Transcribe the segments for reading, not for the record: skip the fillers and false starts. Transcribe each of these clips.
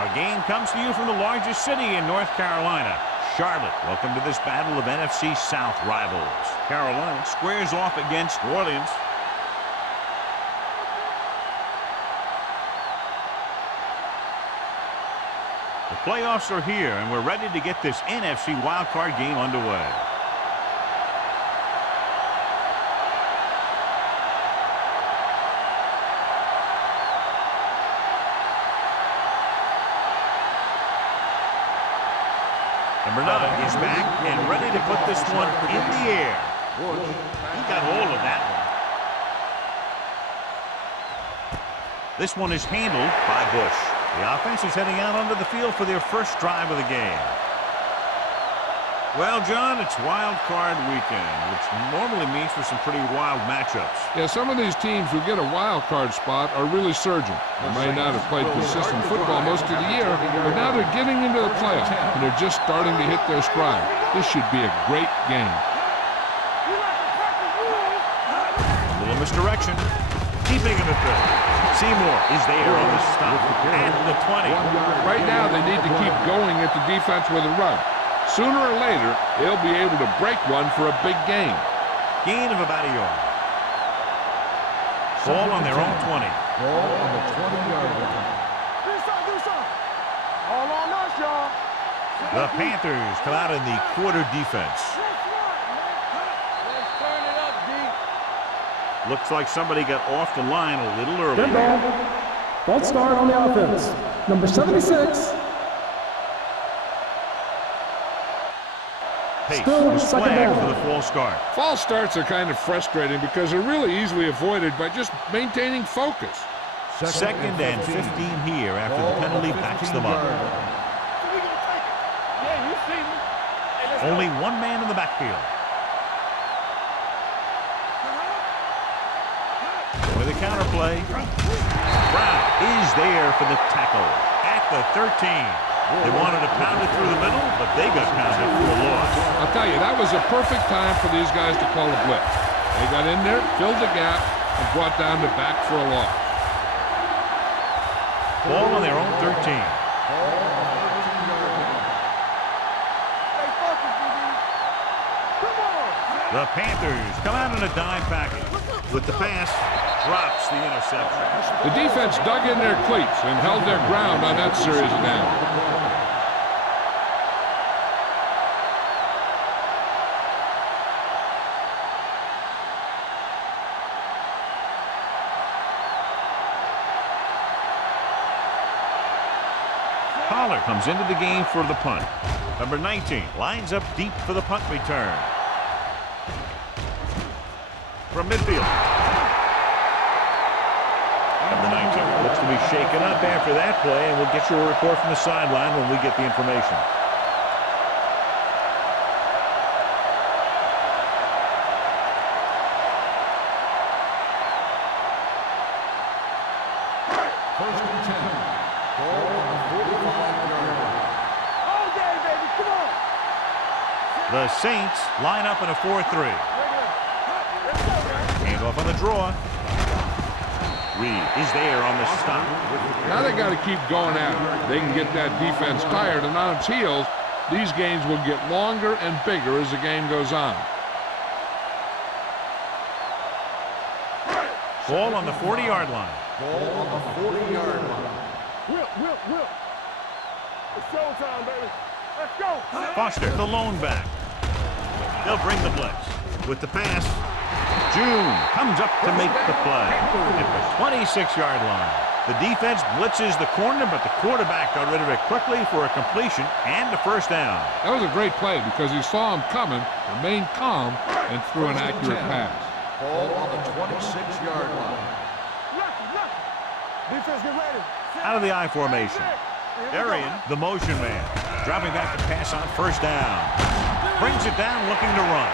Our game comes to you from the largest city in North Carolina, Charlotte. Welcome to this battle of NFC South rivals. Carolina squares off against New Orleans. The playoffs are here, and we're ready to get this NFC wildcard game underway. Number 9 is back and ready to put this one in the air. He got hold of that one. This one is handled by Bush. The offense is heading out onto the field for their first drive of the game. Well, John, it's wild card weekend, which normally means for some pretty wild matchups. Yeah, some of these teams who get a wild card spot are really surging. They may not have played consistent football most of the year, but now they're getting into the playoffs, and they're just starting to hit their stride. This should be a great game. A little misdirection. Keeping him at third. Seymour is there on the stop at the 20. Right now, they need to keep going at the defense with a run. Sooner or later, they'll be able to break one for a big game. Gain of about a yard. Ball on their own 20. Ball on the 20-yard line. Do something. All on us, y'all. The Panthers come out in the quarter defense. Let's turn it up, D. Looks like somebody got off the line a little early. Good ball. False start on the offense. Number 76. Pace Still was second flagged down. for the false start. False starts are kind of frustrating because they're really easily avoided by just maintaining focus. Second and 15 here after the penalty backs them up. Only one man in the backfield. With a counter play. Brown is there for the tackle at the 13. They wanted to pound it through the middle, but they got pounded for a loss. I'll tell you, that was a perfect time for these guys to call a blitz. They got in there, filled the gap, and brought down the back for a loss. Ball on their own 13. The Panthers come out in a dime package. With the pass, drops the interception. The defense dug in their cleats and held their ground on that series of downs. Pollard comes into the game for the punt. Number 19 lines up deep for the punt return. From midfield. Number 19 looks to be shaken up after that play, and we'll get you a report from the sideline when we get the information. First and 10. Ball on the 45-yard line. All day, baby. Come on. The Saints line up in a 4-3. Hand off on the draw. Reed is there on the stop. Now they got to keep going at it. They can get that defense tired and on its heels. These games will get longer and bigger as the game goes on. Ball on the 40-yard line. Ball on the 40-yard line. Whip. It's showtime, baby. Let's go. Foster, the lone back. They'll bring the blitz. With the pass, June comes up to make the play at the 26-yard line. The defense blitzes the corner, but the quarterback got rid of it quickly for a completion and a first down. That was a great play because he saw him coming, remained calm, and threw an accurate pass. Ball on the 26-yard line. Defense, get ready. Out of the I formation. Darian, the motion man, dropping back to pass on first down. Brings it down, looking to run.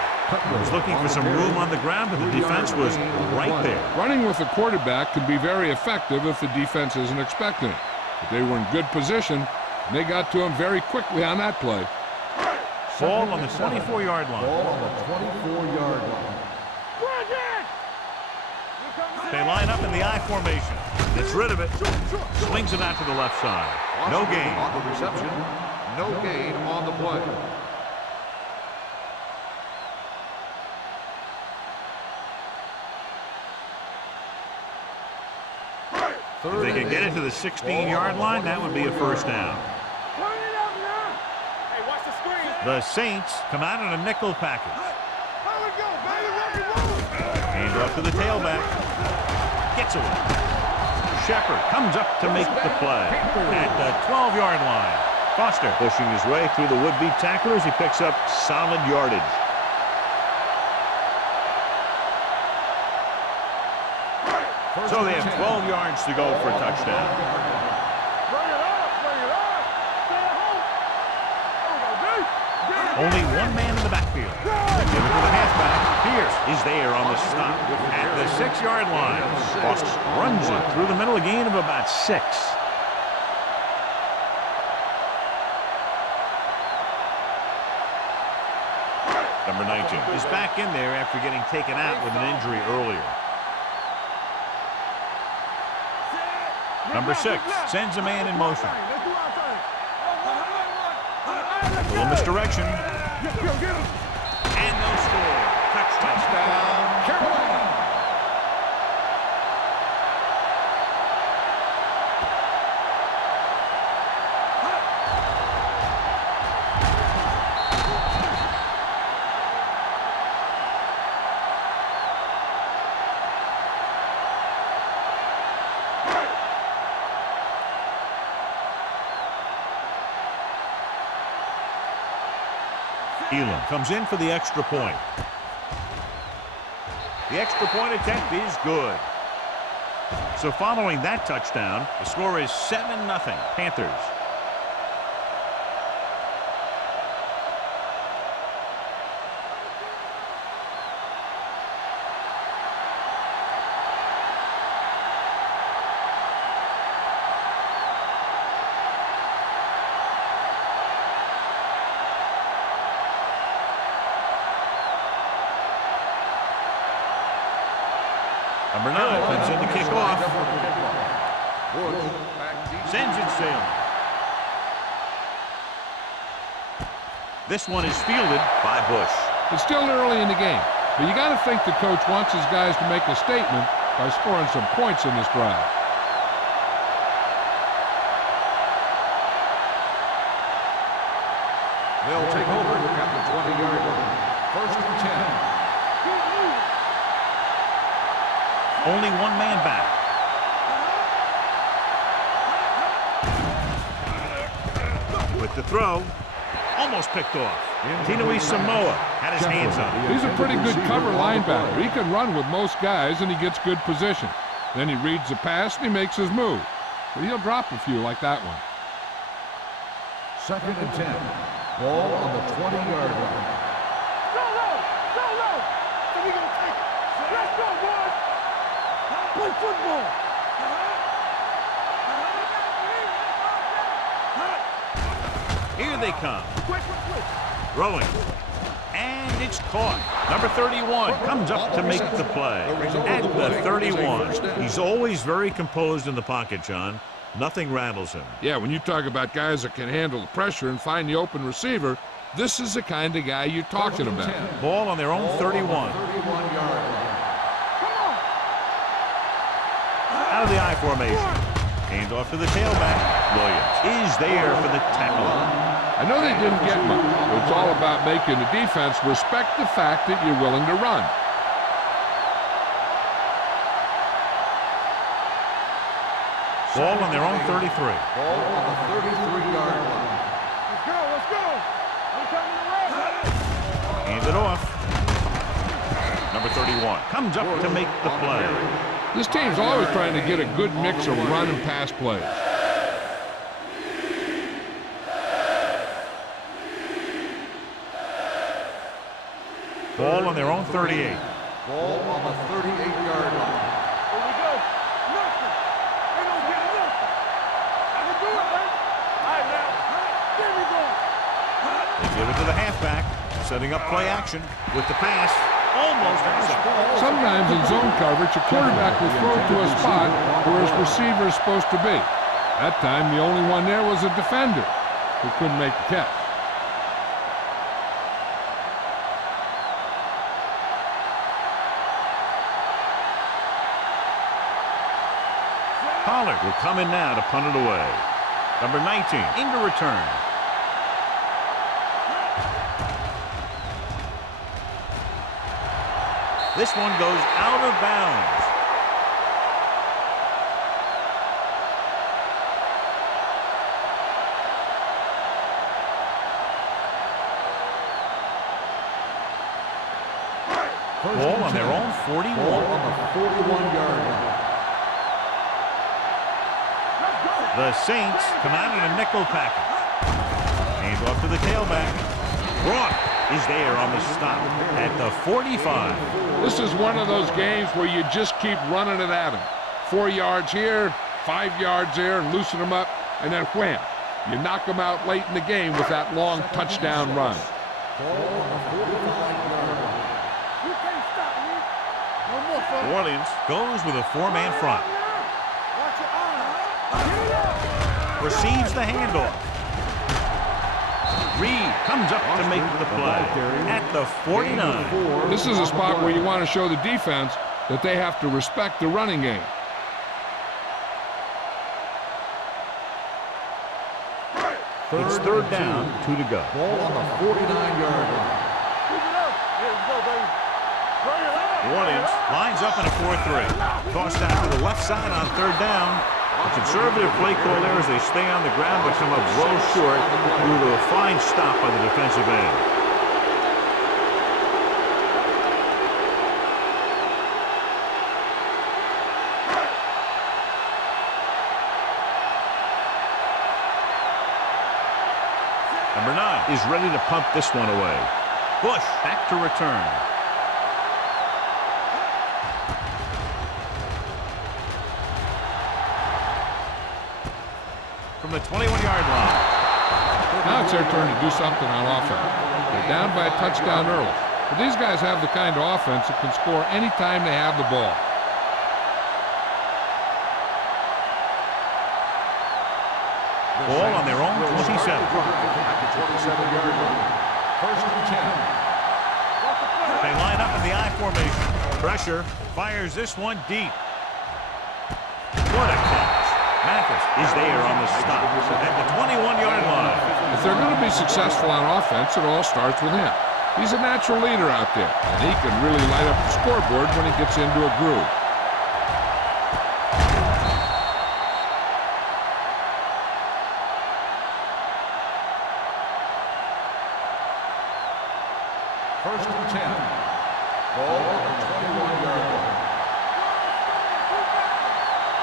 Was looking for some room on the ground, but the defense was right there. Running with the quarterback can be very effective if the defense isn't expecting it. But they were in good position, and they got to him very quickly on that play. Ball on the 24-yard line. Ball on the 24-yard line. They line up in the I formation. Gets rid of it. Swings it out to the left side. No gain. On the reception. No gain on the play. If they can get it to the 16-yard line, that would be a first down. Turn it up now. Hey, watch the screen. The Saints come out in a nickel package. How we go, baby? Rock and roll. Hands off to the tailback. Gets away. Shepard comes up to make the play at the 12-yard line. Foster pushing his way through the would-be tacklers. He picks up solid yardage. So they have 12 yards to go for a touchdown. Bring it up, bring it up. Stay at home. There we go, D. Only one man in the backfield. They give it to the halfback. Pierce is there on the stop at the 6-yard line. Foster runs it through the middle, a gain of about 6. Number 19 is back in there after getting taken out with an injury earlier. Number 6 sends a man in motion. A little misdirection. And no score. Touchdown, Carolina. Elam comes in for the extra point. The extra point attempt is good. So following that touchdown, the score is 7-0 Panthers. Number 9 comes in to kick off. Sends it sailing. This one is fielded by Bush. It's still early in the game, but you got to think the coach wants his guys to make a statement by scoring some points in this drive. They'll take over at the 20-yard line. First and 10. Only one man back. With the throw, almost picked off. Tinui Samoa had his hands on it. He's a pretty good cover linebacker. He can run with most guys, and he gets good position. Then he reads the pass, and he makes his move. But he'll drop a few like that one. Second and 10. Ball on the 20-yard line. Go low, so we gonna take it. Let's go, boys. Play football. Here they come. Throwing. And it's caught. Number 31 comes up to make the play. At the 31. He's always very composed in the pocket, John. Nothing rattles him. Yeah, when you talk about guys that can handle the pressure and find the open receiver, this is the kind of guy you're talking about. Ball on their own 31. Out of the I formation. Hand off to the tailback. Williams is there for the tackle. I know they didn't get much, but it's all about making the defense respect the fact that you're willing to run. Ball on their own 33. Ball on the 33-yard line. Let's go. We're coming around. Hand it off. Number 31 comes up to make the play. This team's always trying to get a good mix of run and pass plays. Ball on their own 38. Ball on the 38-yard line. Here we go. Nothing. Ain't no getting nothing. I can do it, man. All right, now. There we go. They give it to the halfback, setting up play action with the pass. almost intercepted. Sometimes in zone coverage, a quarterback will throw to a spot where his receiver is supposed to be. That time, the only one there was a defender who couldn't make the catch. Pollard will come in now to punt it away. Number 19 into return. This one goes out of bounds. Ball on their own 41. Ball on the 41-yard line. The Saints come out in a nickel package. Hand off to the tailback. Braun is there on the stop at the 45. This is one of those games where you just keep running it at him. 4 yards here, 5 yards there, and loosen them up, and then wham. You knock them out late in the game with that long touchdown run. New Orleans goes with a 4-man front. Receives the handoff. Reed comes up to make the play at the 49. This is a spot where you want to show the defense that they have to respect the running game. It's third down, 2 to go. Ball on the 49-yard line. New Orleans lines up in a 4-3. Tossed out to the left side on third down. A conservative play call there as they stay on the ground but come up well short due to a fine stop by the defensive end. Number 9 is ready to punt this one away. Bush back to return. From the 21-yard line. Now it's their turn to do something on offense. They're down by a touchdown early. But these guys have the kind of offense that can score anytime they have the ball. Ball on their own 27. First and 10. They line up in the I formation. Pressure. Fires this one deep. What a catch. Mathis is there on the stop at the 21-yard line. If they're going to be successful on offense, it all starts with him. He's a natural leader out there, and he can really light up the scoreboard when he gets into a groove. First and 10. Ball on the 21-yard line.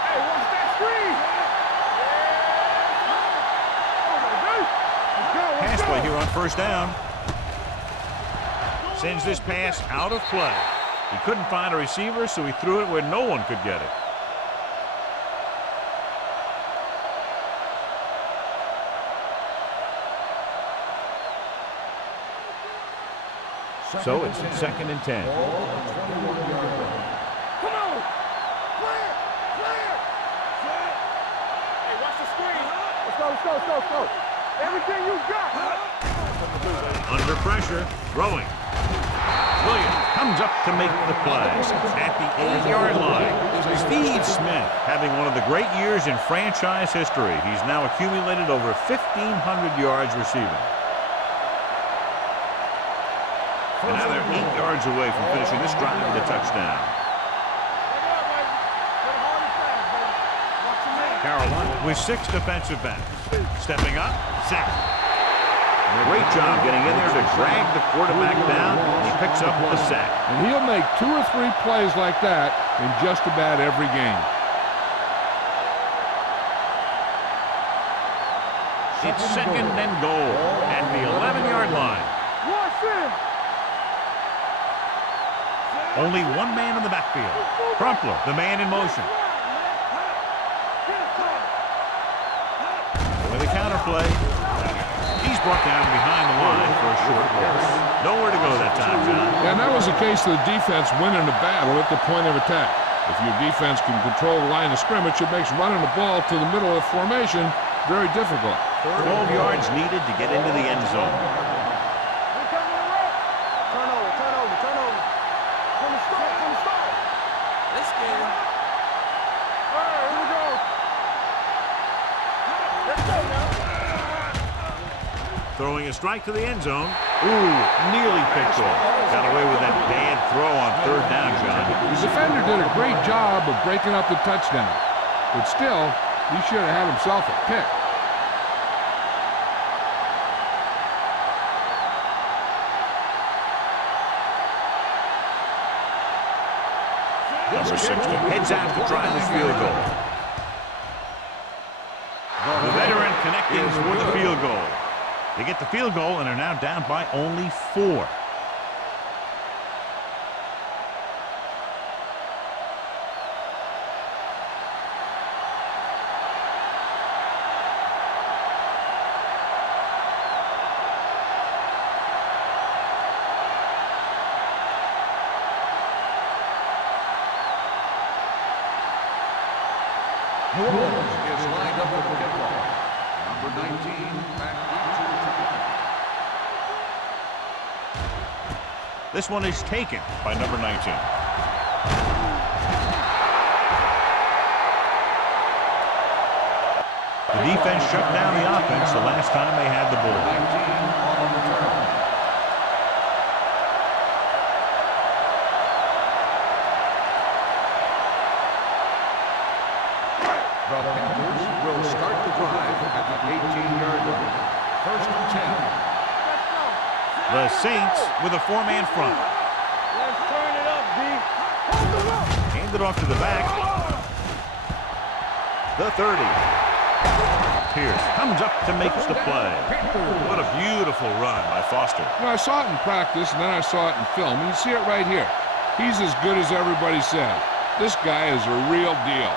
Hey, watch that screen. Pass play here on first down. Sends this pass out of play. He couldn't find a receiver, so he threw it where no one could get it. So it's second and 10. Come on. Clear. Hey, watch the screen. Let's go. Everything you got. Under pressure, throwing. Williams comes up to make the play at the 8-yard line. Steve Smith having one of the great years in franchise history. He's now accumulated over 1,500 yards receiving. And now they're 8 yards away from finishing this drive with a touchdown. Carolina with 6 defensive backs. Stepping up, sack. Great job getting in there to drag the quarterback down. He picks up the sack. And he'll make 2 or 3 plays like that in just about every game. It's second and goal at the 11-yard line. Only one man in the backfield. Crumpler, the man in motion. With a counter play. He's brought down behind the line for a short pass. Nowhere to go that time, John. And that was the case of the defense winning the battle at the point of attack. If your defense can control the line of scrimmage, it makes running the ball to the middle of the formation very difficult. 12 yards needed to get into the end zone. Turn over. From the start. This game. All right, here we go. Let's go now. Throwing a strike to the end zone. Ooh, nearly picked off. Got away with that bad throw on third down, John. The defender did a great job of breaking up the touchdown. But still, he should have had himself a pick. Number 60 heads out to try this field goal. The veteran connecting for the field goal. They get the field goal and are now down by only 4. New Orleans is lined up with the kickoff. Number 19, back into the This one is taken by number 19. The defense shut down the offense the last time they had the ball. 19 on the return. The Panthers will start the drive at the 18-yard line. First and 10. The Saints with a 4-man front. Let's turn it up, D. Hand it off to the back. The 30. Pierce comes up to make the play. What a beautiful run by Foster. You know, I saw it in practice, and then I saw it in film. You see it right here. He's as good as everybody says. This guy is a real deal.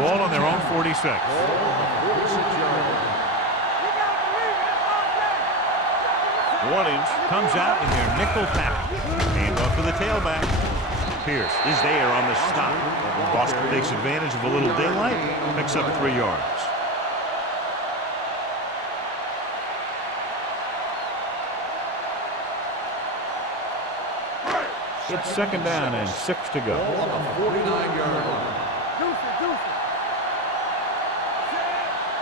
Ball on their own 46. Wardens comes out in their nickel package. Hand off to the tailback. Pierce is there on the stop. Foster takes advantage of a little daylight, picks up 3 yards. It's second down and 6 to go. On the 49-yard line.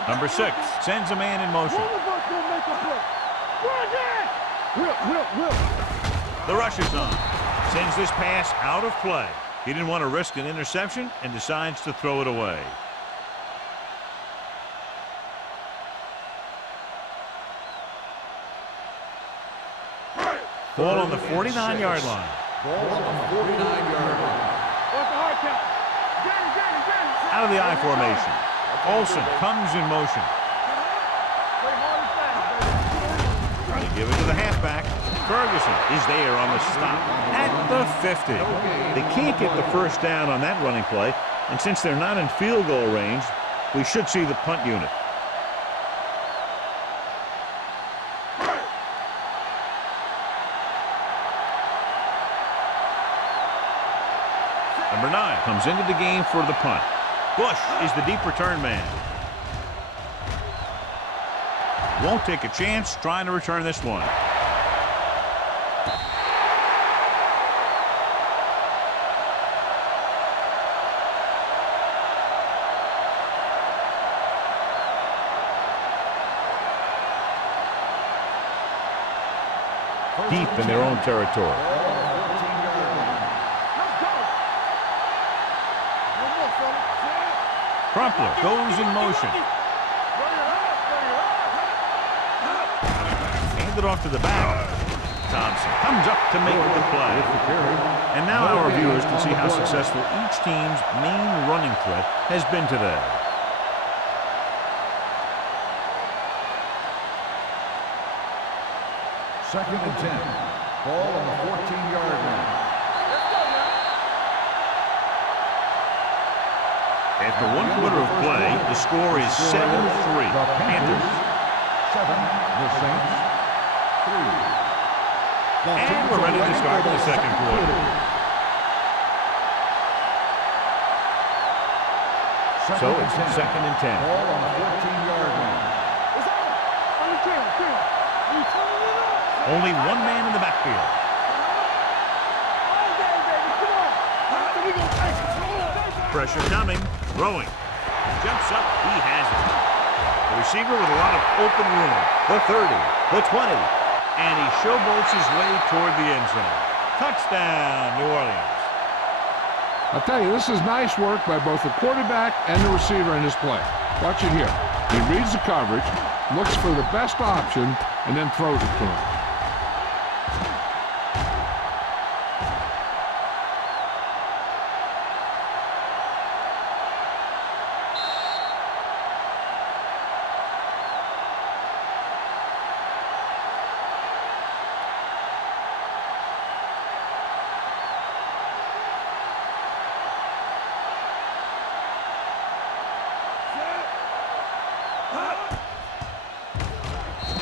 Number 6 sends a man in motion. One of us gonna make a play. Whip. The rush is on. Sends this pass out of play. He didn't want to risk an interception and decides to throw it away. Ball on the 49-yard line. Ball on the 49-yard line. What's the hard count? Out of the I formation. Olsen comes in motion. Play hard and fast, baby. They give it to the halfback. Ferguson is there on the stop at the 50. They can't get the first down on that running play, and since they're not in field goal range, we should see the punt unit. Number 9 comes into the game for the punt. Bush is the deep return man. Won't take a chance trying to return this one. Deep in their own territory. Crumpler goes in motion. Handed off to the back. Thompson comes up to make the play. And now our viewers can see how successful each team's main running threat has been today. Second and 10. Ball on the 14-yard line. After 1 quarter of play, the score is 7-3. Panthers. The Saints 3. And we're ready to start the second quarter. So it's 2nd and 10. Ball on the 14-yard line. It's out. On the 10. You turning it up. Only one man in the backfield. All day, baby. Come on. We gonna take it. Pressure coming. Throwing. Jumps up. He has it. The receiver with a lot of open room. The 30. The 20. And he showboats his way toward the end zone. Touchdown, New Orleans. I'll tell you, this is nice work by both the quarterback and the receiver in this play. Watch it here. He reads the coverage, looks for the best option, and then throws it to him.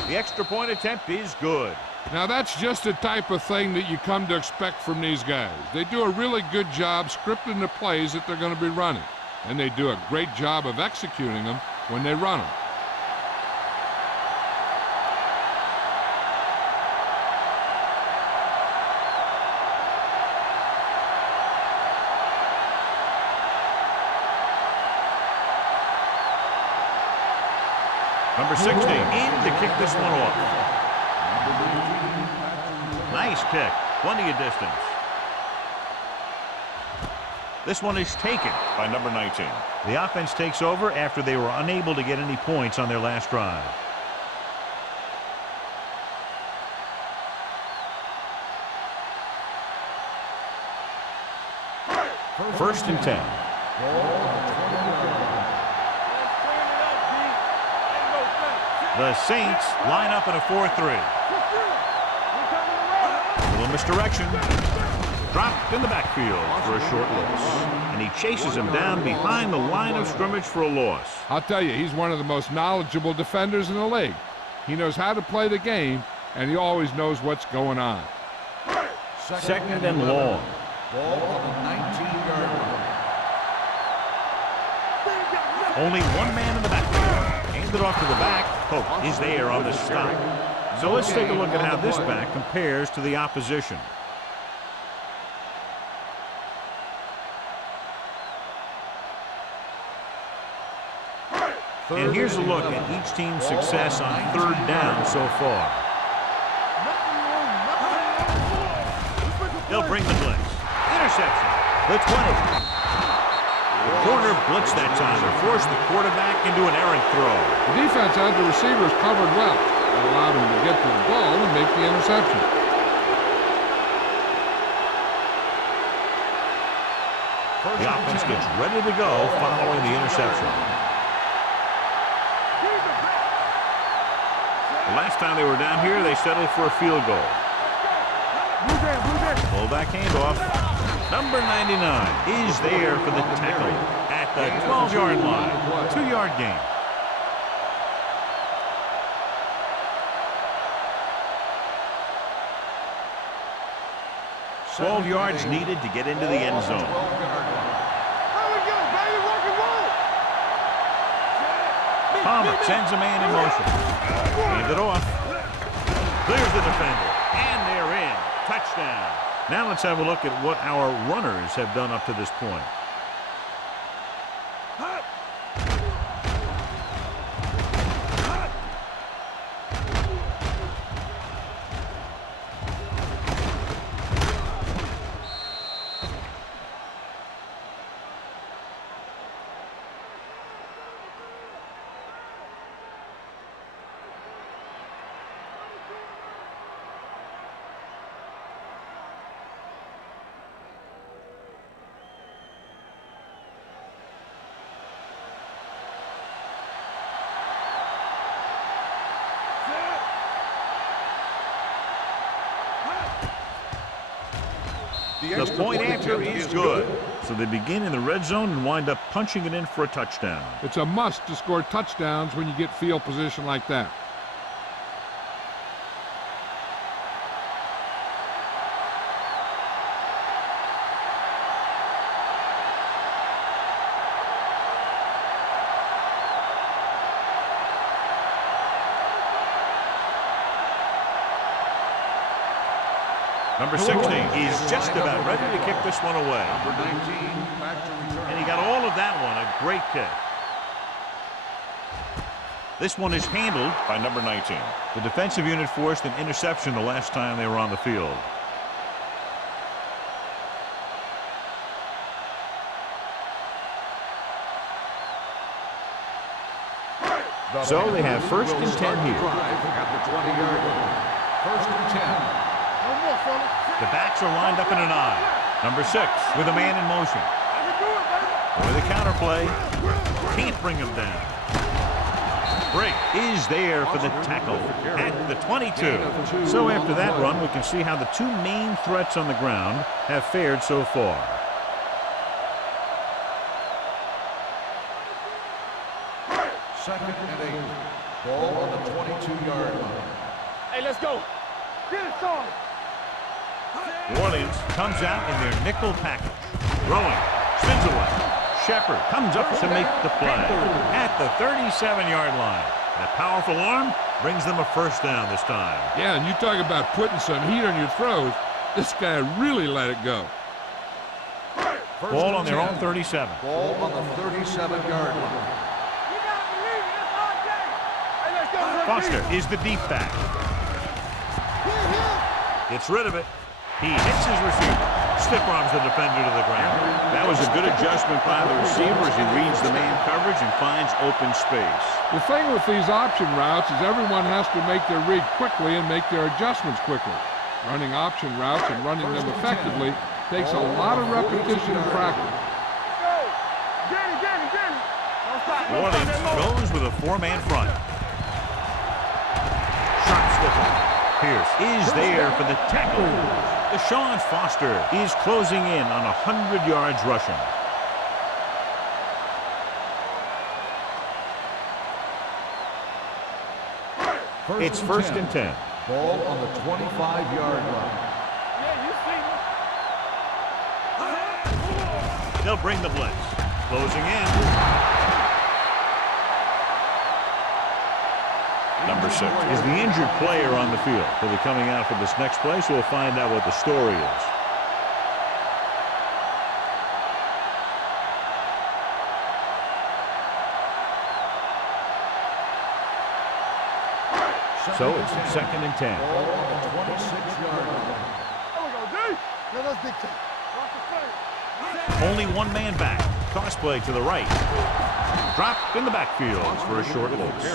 The extra point attempt is good. Now that's just the type of thing that you come to expect from these guys. They do a really good job scripting the plays that they're going to be running. And they do a great job of executing them when they run them. Number 60 in to kick this one off. Nice kick. Plenty of distance. This one is taken by number 19. The offense takes over after they were unable to get any points on their last drive. First and 10. The Saints line up in a 4-3. Little misdirection. Dropped in the backfield for a short loss. And he chases him down behind the line of scrimmage for a loss. I'll tell you, he's one of the most knowledgeable defenders in the league. He knows how to play the game, and he always knows what's going on. Second and long. Ball on the 19-yard line. Only one man in the backfield. Handed it off to the back. Hope is there on the stop. So let's take a look at how this back compares to the opposition. And here's a look at each team's success on third down so far. They'll bring the blitz. Interception. The 20. The corner blitzed that time and forced the quarterback into an errant throw. The defense had the receivers covered well. That allowed him to get to the ball and make the interception. The offense gets ready to go following the interception. The last time they were down here, they settled for a field goal. Fullback handoff. Number 99 is there for the tackle at the 12-yard line. 2-yard gain. Twelve yards needed to get into the end zone. Palmer sends a man in motion. Hands it off. Clears the defender. And they're in. Touchdown. Now let's have a look at what our runners have done up to this point. The point after is good. So they begin in the red zone and wind up punching it in for a touchdown. It's a must to score touchdowns when you get field position like that. Number 16 is just about ready to kick this one away. Number 19 back to return. And he got all of that one. A great kick. This one is handled by number 19. The defensive unit forced an interception the last time they were on the field. So they have first and 10 here. At the 20-yard line. First and 10. The backs are lined up in an I. Number 6 with a man in motion. With a counter play. Can't bring him down. Break is there for the tackle at the 22. So after that run, we can see how the two main threats on the ground have fared so far. Second and 8. Ball on the 22-yard line. Hey, let's go. Get it, son. New Orleans comes out in their nickel package. Throwing. Spins away. Shepard comes up to make the play at the 37-yard line. That powerful arm brings them a first down this time. Yeah, and you talk about putting some heat on your throws. This guy really let it go. First Ball and on their 10. own 37. Ball on the 37-yard line. Foster is the deep back. Gets rid of it. He hits his receiver. Stiff arms the defender to the ground. That was a good adjustment by the receiver as he reads the man coverage and finds open space. The thing with these option routes is everyone has to make their read quickly and make their adjustments quickly. Running option routes and running them effectively takes a lot of repetition and practice. New Orleans goes with a four-man front. Sharp slipper. Pierce is there for the tackle. Deshaun Foster is closing in on 100 yards rushing. It's first and 10. Ball on the 25-yard line. They'll bring the blitz. Closing in. Number 6 is the injured player on the field. He'll be coming out for this next play, so we'll find out what the story is. So it's second and 10. Ball on the 26-yard line. Only one man back. Toss play to the right. Dropped in the backfield for a short loss.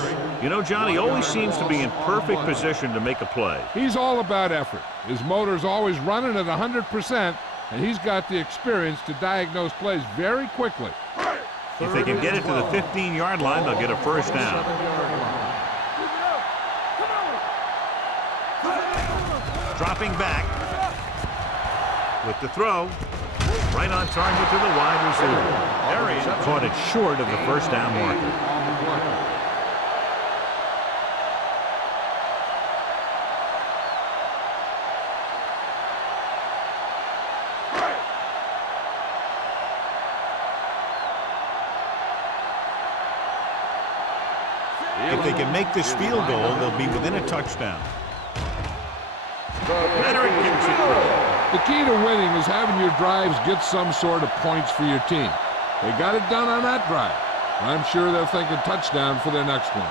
You know, John, he always seems to be in perfect position to make a play. He's all about effort. His motor's always running at 100%, and he's got the experience to diagnose plays very quickly. If they can get it to the 15-yard line, they'll get a first down. Dropping back with the throw. Right on target to the wide receiver. There he is. Caught it short of the first down marker. If they can make this field goal, they'll be within a touchdown. Leonard kicks it through. The key to winning is having your drives get some sort of points for your team. They got it done on that drive. I'm sure they'll think a touchdown for their next one.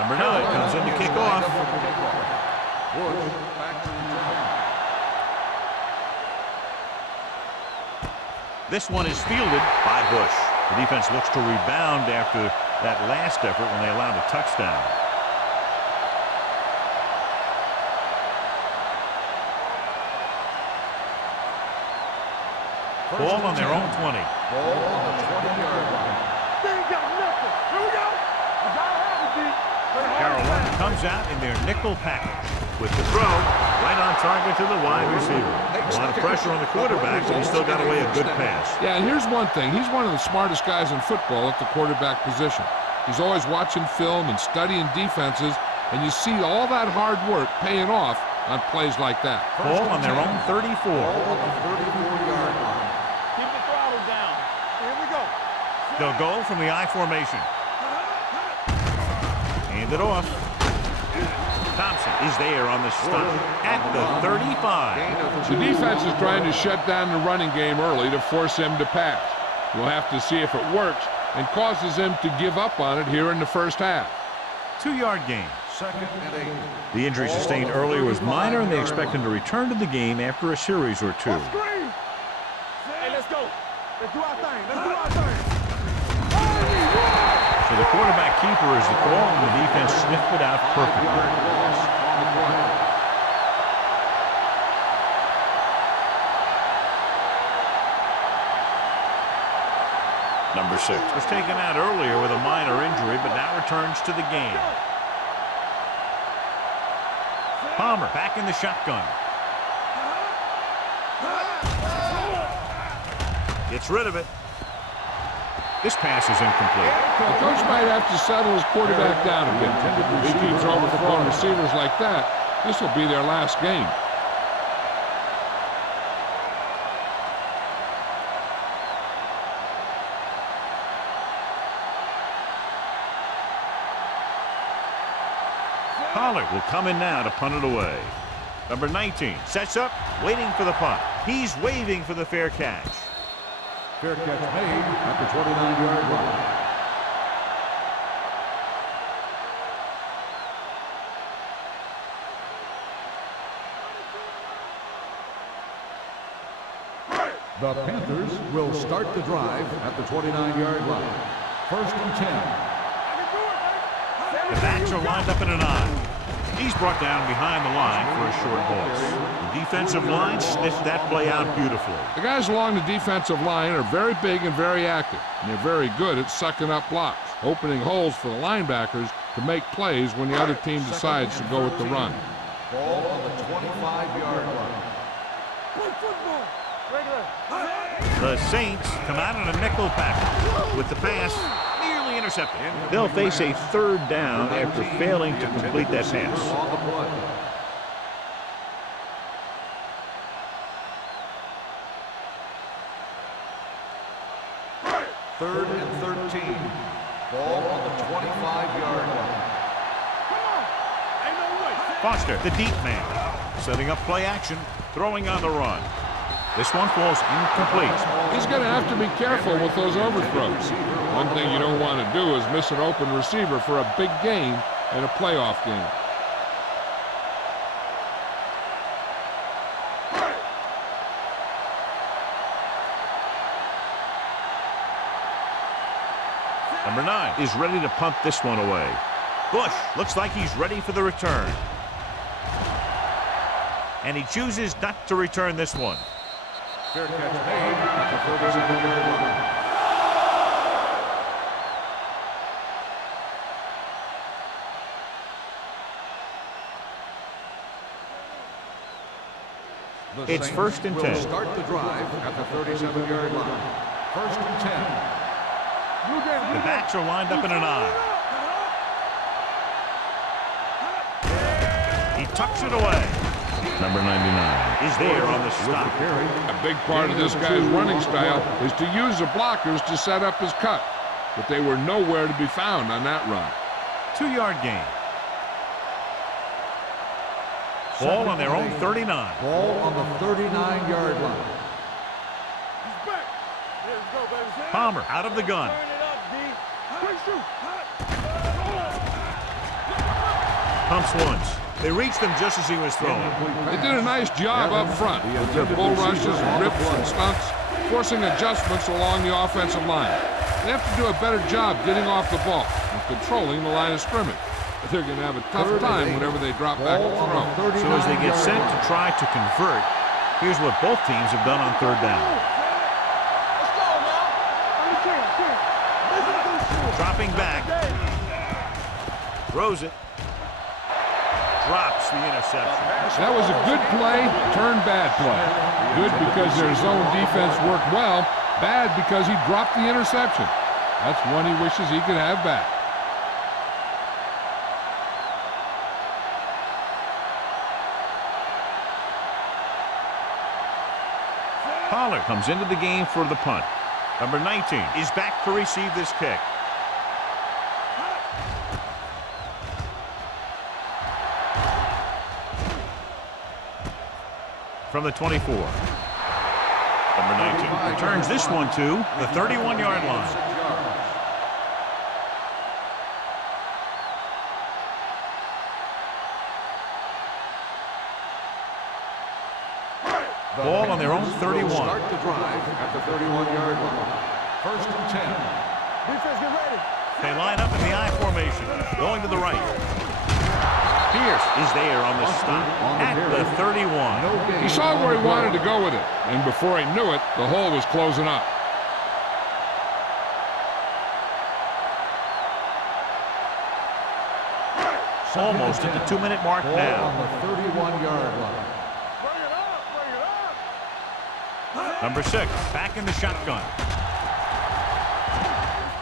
Number 9 comes in to kick off. Bush back to return. This one is fielded by Bush. The defense looks to rebound after that last effort when they allowed a touchdown. Ball on their own 20. Ball on the 20-yard line. They ain't got nothing. Here we go. I gotta have it, D. Carolina comes out in their nickel package with the throw right on target to the wide receiver. A lot of pressure on the quarterback, but he still got away a good pass. Yeah, and here's one thing. He's one of the smartest guys in football at the quarterback position. He's always watching film and studying defenses, and you see all that hard work paying off on plays like that. Ball on their own 34. Ball on the 34-yard line. Keep the throttle down. Here we go. They'll go from the I formation. Hand it off. Thompson is there on the stop at the 35. The defense is trying to shut down the running game early to force him to pass. We'll have to see if it works and causes him to give up on it here in the first half. 2-yard gain. 2nd and 8. The injury sustained earlier was minor, and they expect him to return to the game after a series or two. Screen. Hey, let's go. Let's do our thing. Let's do our thing. So the quarterback keeper is the call, and the defense sniffed it out perfectly. 5-yard loss on the play. Number 6 was taken out earlier with a minor injury, but now returns to the game. Palmer back in the shotgun. Gets rid of it. This pass is incomplete. The coach might have to settle his quarterback down a bit. If he keeps overthrowing receivers like that, this will be their last game. Pollard will come in now to punt it away. Number 19 sets up, waiting for the punt. He's waving for the fair catch. Fair catch made at the 29-yard line. The Panthers will start the drive at the 29-yard line. 1st and 10. The backs are lined up in an I. He's brought down behind the line for a short loss. The defensive line sniffed that play out beautifully. The guys along the defensive line are very big and very active, and they're very good at sucking up blocks, opening holes for the linebackers to make plays when the other team decides to go with the run. Ball on the 25-yard line. Play football. The Saints come out in a nickel package with the pass nearly intercepted. They'll face a 3rd down after failing to complete that pass. On the play. Third and 13. Ball on the 25-yard line. Ain't no way. Foster, the deep man, setting up play action, throwing on the run. This one falls incomplete. He's going to have to be careful with those overthrows. One thing you don't want to do is miss an open receiver for a big gain in a playoff game. Number 9 is ready to punt this one away. Bush looks like he's ready for the return. And he chooses not to return this one. Fair catch made at the 37-yard line. The It's Saints 1st and will 10. Start the drive at the 37-yard line. 1st and 10. The backs are lined up in an I. He tucks it away. Number 99 is there on the stop. A big part of this guy's running style is to use the blockers to set up his cut, but they were nowhere to be found on that run. 2-yard gain. Ball on their own 39. Ball on the 39-yard line. He's back. Let's go, baby. Palmer out of the gun. Turn it up, D. Quick shoot. Pumps once. They reached him just as he was throwing. They did a nice job up front with their bull rushes and rips and stunts, forcing adjustments along the offensive line. They have to do a better job getting off the ball and controlling the line of scrimmage. But they're going to have a tough time whenever they drop back to throw. So as they get set to try to convert, here's what both teams have done on 3rd down. Let's go now. Dropping back. Throws it. Drops the interception. That was a good play, turned bad play. Good because their zone defense worked well. Bad because he dropped the interception. That's one he wishes he could have back. Pollard comes into the game for the punt. Number 19 is back to receive this kick. From the 24. Number 19 returns this one to the 31-yard line. Ball on their own 31. Start the drive at the 31-yard line. First and 10. Defense, get ready. They line up in the I formation, going to the right. Pierce is there on the stop at the 31. He saw where he wanted to go with it, and before he knew it, the hole was closing up. Almost at the 2-minute mark now. On the 31-yard line. Bring it up, bring it up. Number 6, back in the shotgun.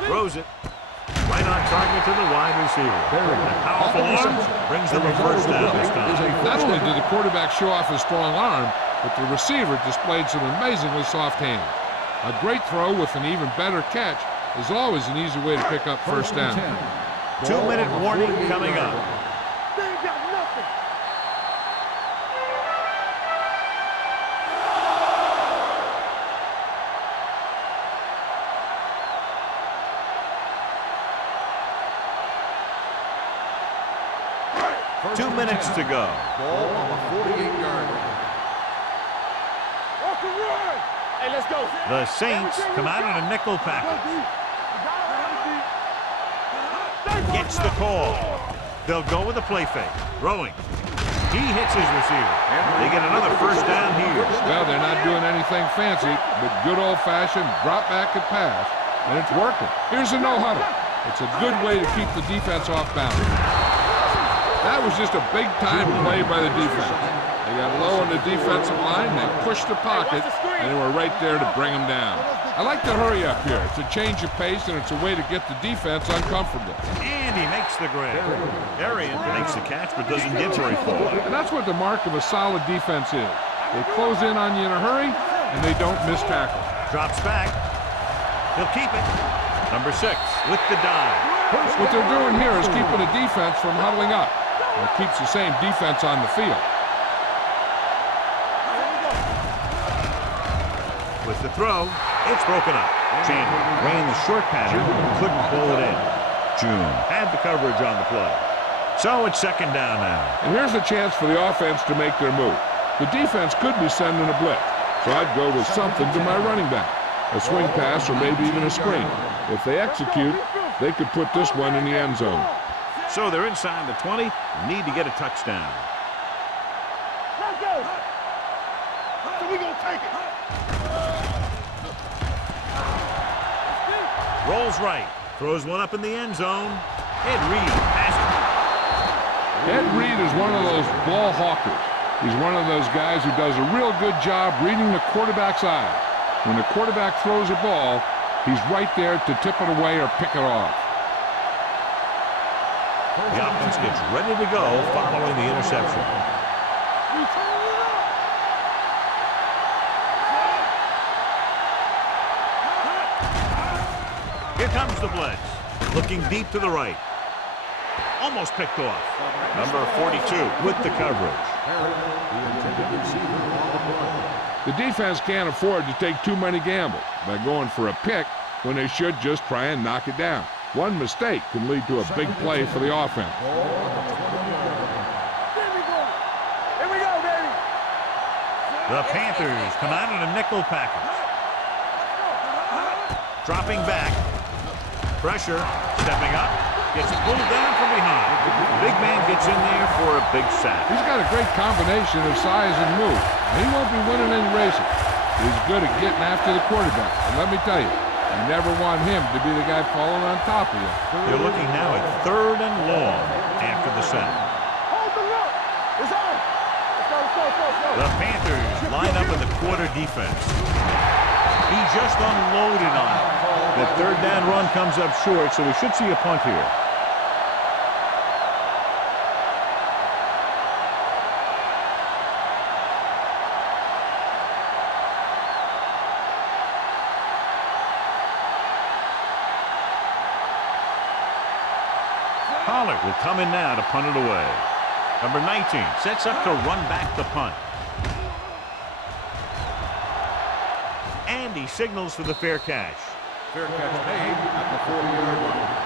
Throws it. Right on target to the wide receiver. A powerful arm brings them a first down this time. Not only did the quarterback show off his strong arm, but the receiver displayed some amazingly soft hands. A great throw with an even better catch is always an easy way to pick up first down. 2-minute warning coming up. They ain't got nothing. First 2 minutes to go. Ball on the 48-yard line. Off the run. Hey, let's go. The Saints come out in a nickel package. Gets the call. They'll go with a play fake. Throwing. He hits his receiver. They get another first down here. Well, they're not doing anything fancy, but good old-fashioned drop back and pass, and it's working. Here's a no-huddle. It's a good way to keep the defense off balance. That was just a big-time play by the defense. They got low on the defensive line, they pushed the pocket, and they were right there to bring them down. I like the hurry up here. It's a change of pace, and it's a way to get the defense uncomfortable. And he makes the grab. Arian makes the catch, but doesn't get very far. And that's what the mark of a solid defense is. They close in on you in a hurry, and they don't miss tackles. Drops back. He'll keep it. Number 6 with the dive. What they're doing here is keeping the defense from huddling up. It keeps the same defense on the field. With the throw, it's broken up. Chandler ran the short pattern, couldn't pull it in. June had the coverage on the play. So it's second down now. And here's a chance for the offense to make their move. The defense could be sending a blitz, so I'd go with something to my running back. A swing pass or maybe even a screen. If they execute, they could put this one in the end zone. So they're inside the 20, need to get a touchdown. Let's go. So we gonna take it. Rolls right, throws one up in the end zone. Ed Reed has it. Ed Reed is one of those ball hawkers. He's one of those guys who does a real good job reading the quarterback's eye. When the quarterback throws a ball, he's right there to tip it away or pick it off. The offense gets ready to go following the interception. Here comes the blitz. Looking deep to the right. Almost picked off. Number 42 with the coverage. The defense can't afford to take too many gambles by going for a pick when they should just try and knock it down. One mistake can lead to a big play for the offense. Here we go, baby. The Panthers come out in a nickel package. Dropping back. Pressure. Stepping up. Gets pulled down from behind. The big man gets in there for a big sack. He's got a great combination of size and move. He won't be winning any races. He's good at getting after the quarterback. And let me tell you, you never want him to be the guy falling on top of you. They're looking now at 3rd and long after the sack. Hold the look. It's on. Let's go, let's go, let's go, let's go. The Panthers line up in the quarter defense. He just unloaded on it. The 3rd down run comes up short, so we should see a punt here. Pollard will come in now to punt it away. Number 19 sets up to run back the punt. And he signals for the fair catch. Fair catch made at the 40-yard line.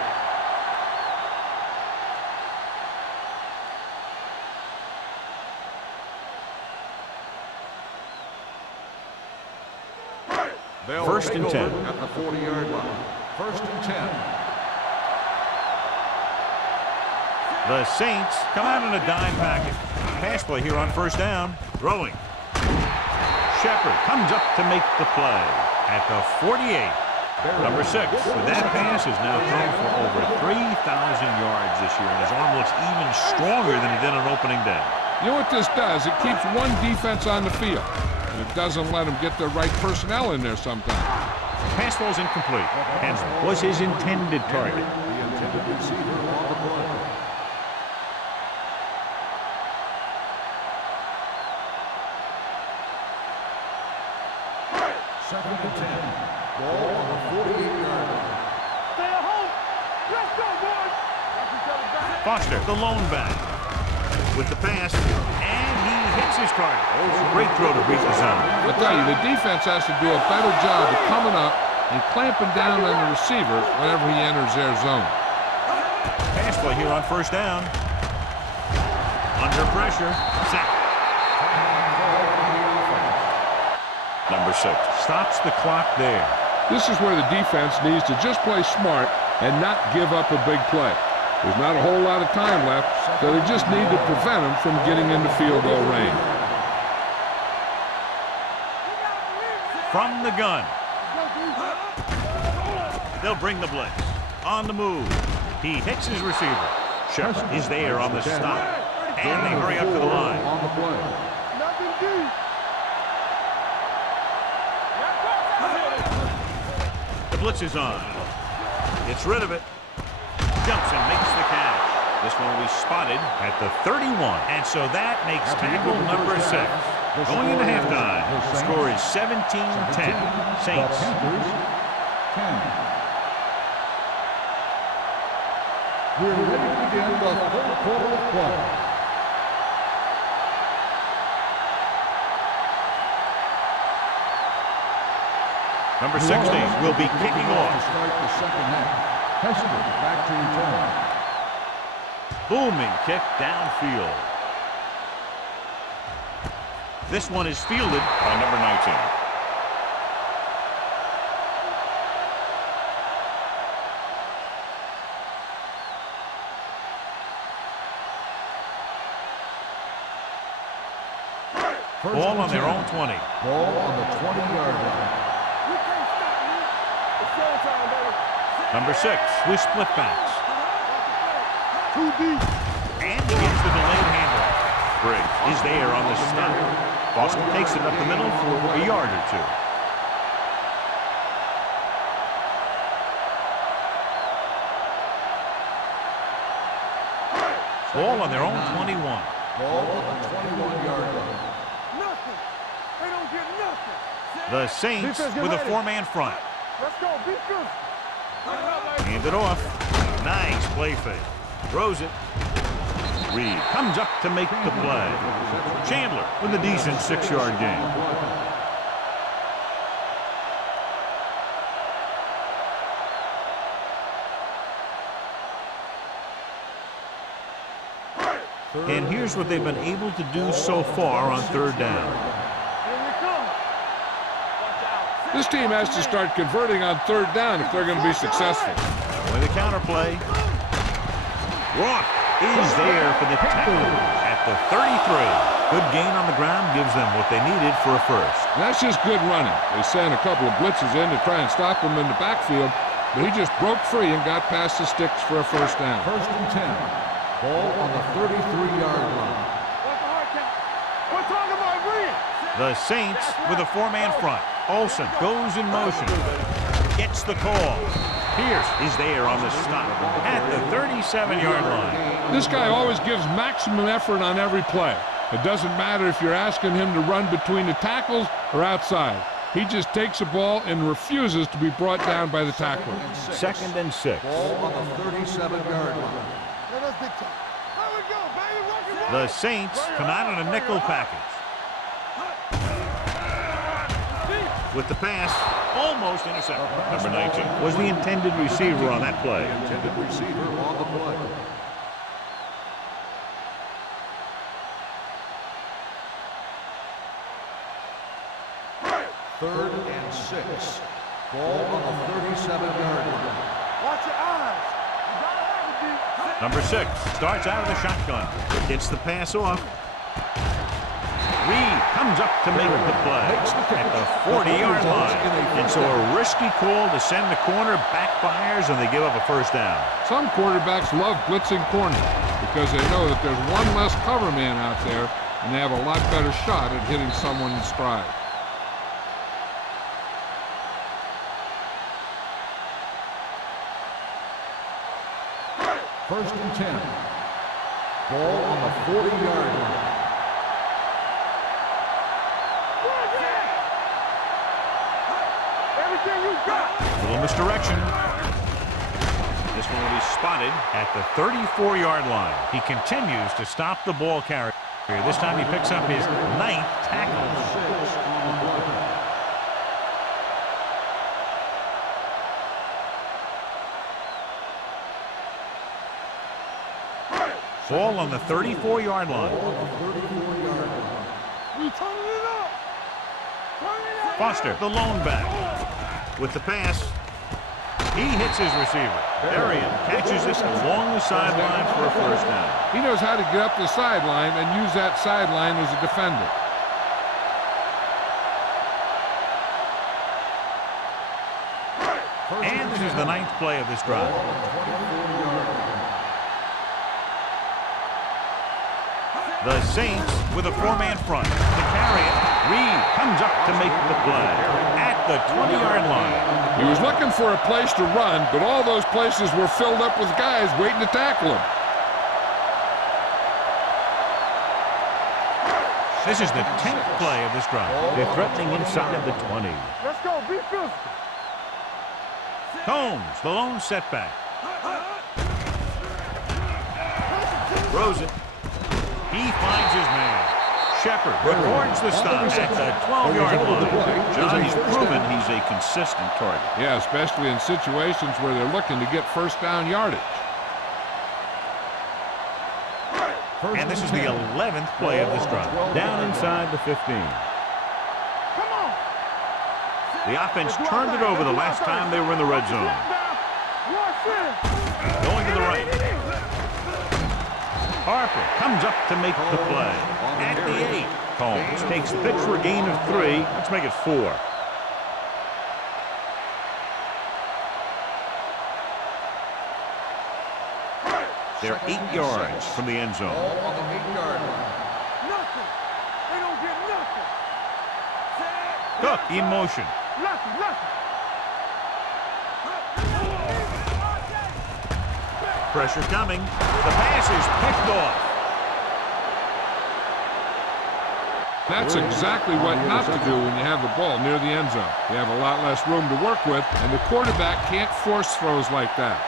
First and 10. At the 40-yard line. First and 10. The Saints come out in a dime package. Pass play here on first down. Throwing. Shepard comes up to make the play at the 48. Number 6 with that pass is now thrown for over 3,000 yards this year, and his arm looks even stronger than it did on opening day. You know what this does? It keeps one defense on the field, and it doesn't let them get the right personnel in there sometimes. Pass ball's incomplete. Hensley was his intended target. The intended receiver on the play. Second and 10. Ball on the 48-yard line. Stay at home. Let's go, boys. Foster, the lone back, with the pass, and he hits his target. Oh, great throw to beat the zone. I tell you, the defense has to do a better job of coming up and clamping down on the receiver whenever he enters their zone. Pass play here on first down. Under pressure. Sack. Number 6 stops the clock there. This is where the defense needs to just play smart and not give up a big play. There's not a whole lot of time left, so they just need to prevent them from getting into field goal range. From the gun. They'll bring the blitz. On the move. He hits his receiver. Shepard is there on the stop. And they hurry up to the line. On the play. Nothing deep. The blitz is on. Gets rid of it. Jumps and makes the catch. This one will be spotted at the 31. And so that makes tackle number 6. Going into halftime, the score is 17-10. Saints. 10. We're ready to begin the third quarter of play. Number 16 will be kicking To off. start the second half. Hester back to return. Booming kick downfield. This one is fielded by number 19. Ball on their own 20. Ball on the 20-yard line. You can't stop me. It's showtime, baby. Number 6 with split backs. Too deep. And he gets the delayed handle. Briggs is there on the stop. Boston takes it up the middle for a yard or 2. Ball on their own 21. Ball on the 21-yard line. Nothing. They don't get nothing. The Saints with a 4-man front. Let's go. Be good. Hand it off. Nice play fake. Throws it. Reed comes up to make the play. Chandler with a decent 6-yard gain. And here's what they've been able to do so far on third down. Here we come. Watch out. This team has to start converting on third down if they're going to be successful. With a counterplay. Rock is there for the tackle at the 33. Good gain on the ground gives them what they needed for a first. And that's just good running. They sent a couple of blitzes in to try and stop him in the backfield, but he just broke free and got past the sticks for a first down. First and 10. Ball on the 33-yard line. What's the hard count? We're talking about agreeing. The Saints with a 4-man front. Olsen goes in motion. Gets the call. Pierce is there on the stop at the 37-yard line. This guy always gives maximum effort on every play. It doesn't matter if you're asking him to run between the tackles or outside. He just takes the ball and refuses to be brought down by the tackler. 2nd and 6. Ball on the 37-yard line. Let The Saints come out in a nickel package. With the pass, almost intercepted. Number 19 was the intended receiver on that play. Intended receiver on the play. Third and 6. Ball on the 37-yard line. Watch your eyes. You gotta have it, D. Number 6 starts out of the shotgun. Gets the pass off. Reed comes up to make the play at the 40-yard line. And so a risky call to send the corner backfires, and they give up a first down. Some quarterbacks love blitzing corners because they know that there's one less cover man out there, and they have a lot better shot at hitting someone in stride. First and 10. Ball on the 40-yard line. Everything you got. Little misdirection. This one will be spotted at the 34-yard line. He continues to stop the ball carrier. This time he picks up his 9th tackle. Ball on the 34-yard line. We turning it up. Foster, the lone back. With the pass, he hits his receiver. Arian catches this along the sideline for a first down. He knows how to get up the sideline and use that sideline as a defender. And this is the 9th play of this drive. The Saints with a 4-man front. To carry it, Reed comes up to make the play at the 20-yard line. He was looking for a place to run, but all those places were filled up with guys waiting to tackle him. This is the 10th play of this drive. They're threatening inside of the 20. Let's go. Be physical. Combs, the lone setback. Rosen. He finds his man. Shepard records the stop at the 12-yard line. John, he's proven he's a consistent target. Yeah, especially in situations where they're looking to get first down yardage. And this is the 11th play of this drive. Down inside the 15. Come on. The offense turned it over the last time they were in the red zone. Going to the right. Harper comes up to make the play. At the 8. Combs takes the pitch for a gain of 3. Let's make it 4. They're 8 yards from the end zone. On the 8-yard line. Nothing. They don't get nothing. Cook in motion. Nothing. Pressure coming. The pass is picked off. That's exactly what not to do when you have the ball near the end zone. You have a lot less room to work with, and the quarterback can't force throws like that.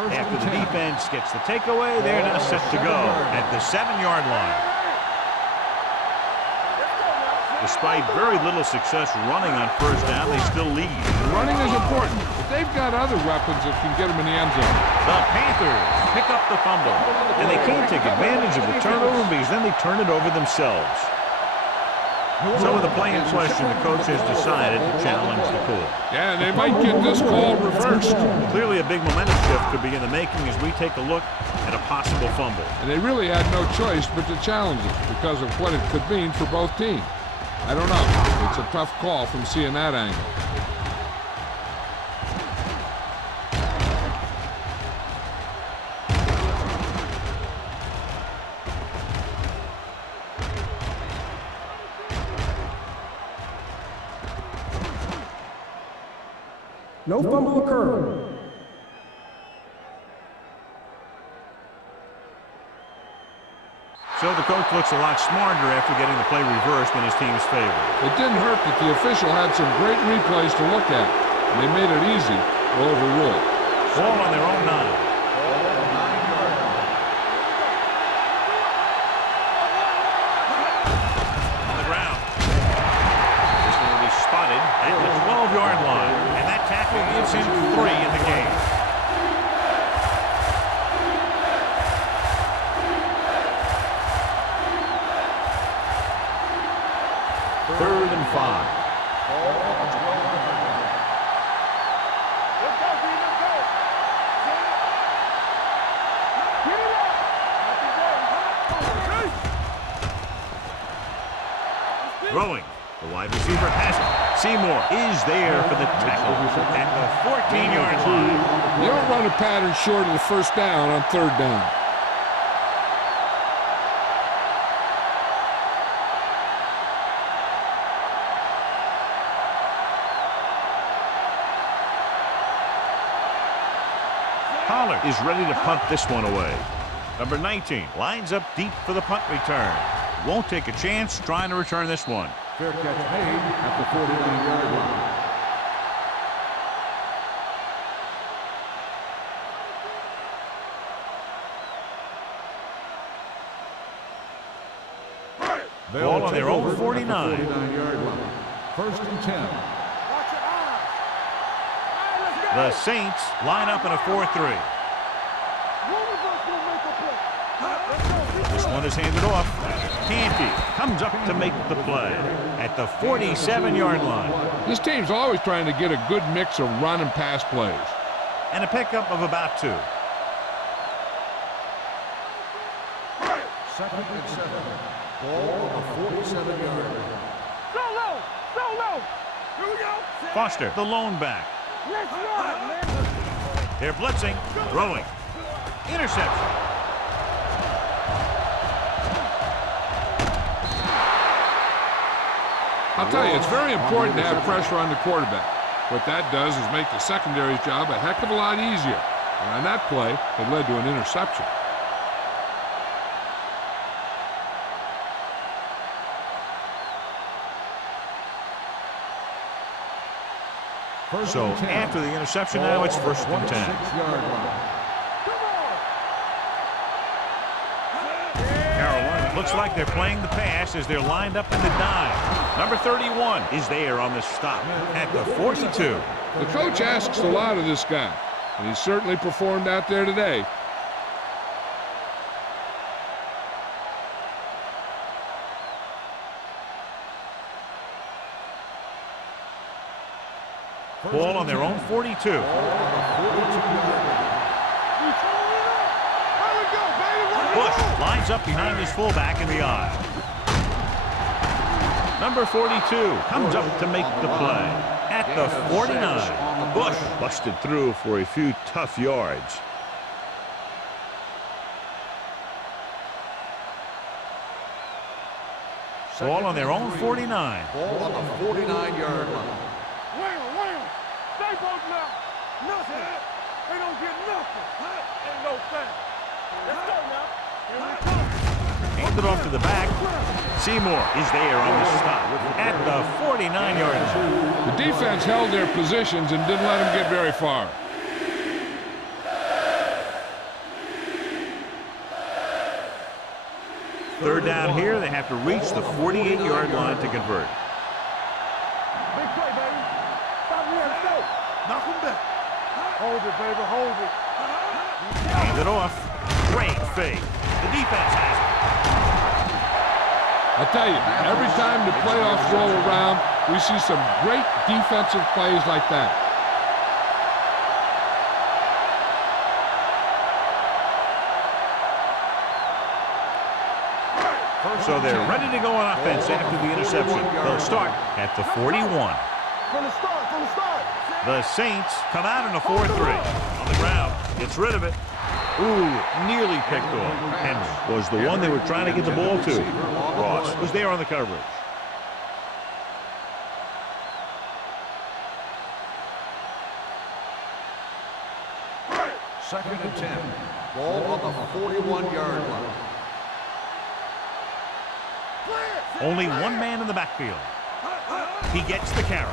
After the defense gets the takeaway, they're now set to go at the 7-yard line. Despite very little success running on first down, they still lead. Running is important, but they've got other weapons that can get them in the end zone. The Panthers pick up the fumble, and they can't take advantage of the turnover because then they turn it over themselves. So with the play in question, the coach has decided to challenge the call. Yeah, and they might get this call reversed. Clearly a big momentum shift could be in the making as we take a look at a possible fumble. And they really had no choice but to challenge it because of what it could mean for both teams. I don't know. It's a tough call from seeing that angle. No fumble occurred. So the coach looks a lot smarter after getting the play reversed in his team's favor. It didn't hurt that the official had some great replays to look at, and they made it easy to overrule. Ball on their own 9. On the ground. This one will be spotted at the 12-yard line, and that tackle gives him 3 in the game. Third and 5. Throwing. The wide receiver has it. Seymour is there for the tackle at the 14-yard line. You don't run a pattern short of the first down on third down. Pollard is ready to punt this one away. Number 19 lines up deep for the punt return. Won't take a chance trying to return this one. Fair catch made at the 49-yard line. Ball on their own 49. 49-yard line. First and 10. The Saints line up in a 4-3. This one is handed off. Canty comes up to make the play at the 47-yard line. This team's always trying to get a good mix of run and pass plays. And a pickup of about 2. Second and 7. Ball on the 47-yard line. Solo! Here we go! Foster, the lone back. Let's run, man! They're blitzing, throwing. Interception. I'll tell you, it's very important to have pressure on the quarterback. What that does is make the secondary's job a heck of a lot easier. And on that play, it led to an interception. So after the interception, now it's first and 10. 26-yard line. Carolina looks like they're playing the pass as they're lined up in the dime. Number 31 is there on the stop at the 42. The coach asks a lot of this guy, and he certainly performed out there today. Ball on their own 42. Bush lines up behind his fullback in the eye. Number 42 comes up to make the play at the 49. Bush busted through for a few tough yards. Ball on their own 49. Ball on the 49-yard line. Wham! Stay both now! Nothing! They don't get nothing! Ain't no thing! Let's go now! Here we come! Handed off to the back. Seymour is there on the stop at the 49-yard line. The defense held their positions and didn't let them get very far. Third down here, they have to reach the 48-yard line to convert. Big play, baby! Stop me and go! Knock him back! Hold it, baby, hold it! Handed off. Great fake. The defense has it. I'll tell you, every time the playoffs roll around, we see some great defensive plays like that. So they're ready to go on offense after the interception. They'll start at the 41. From the start! The Saints come out in a 4-3. On the ground, gets rid of it. Ooh, nearly picked off. Henry was the one they were trying to get the ball to. Ross was there on the coverage. Second and 10. Ball on the 41-yard line. Only one man in the backfield. He gets the carry.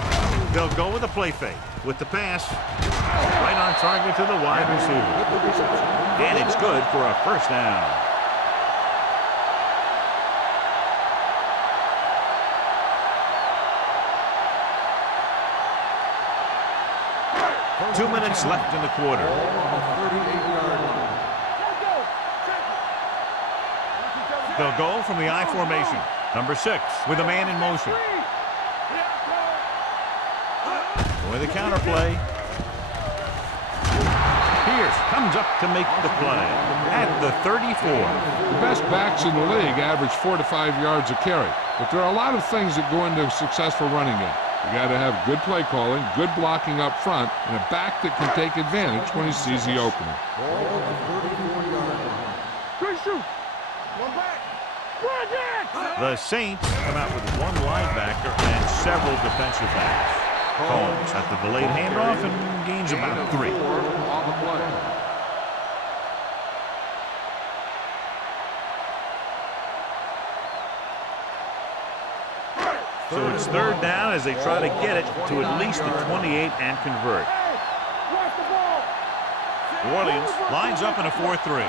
They'll go with a play fake. With the pass, right on target to the wide receiver. And it's good for a first down. Two minutes left in the quarter. They'll go from the I formation. Number 6 with a man in motion. With a counter play. Pierce comes up to make the play at the 34. The best backs in the league average 4 to 5 yards a carry. But there are a lot of things that go into a successful running game. You got to have good play calling, good blocking up front, and a back that can take advantage when he sees the opening. Good shoot. One back. The Saints come out with one linebacker and several defensive backs. Combs at the delayed handoff and gains about 3. On the play. So it's third down as they try to get it to at least the 28 and convert. New Orleans lines up in a 4-3.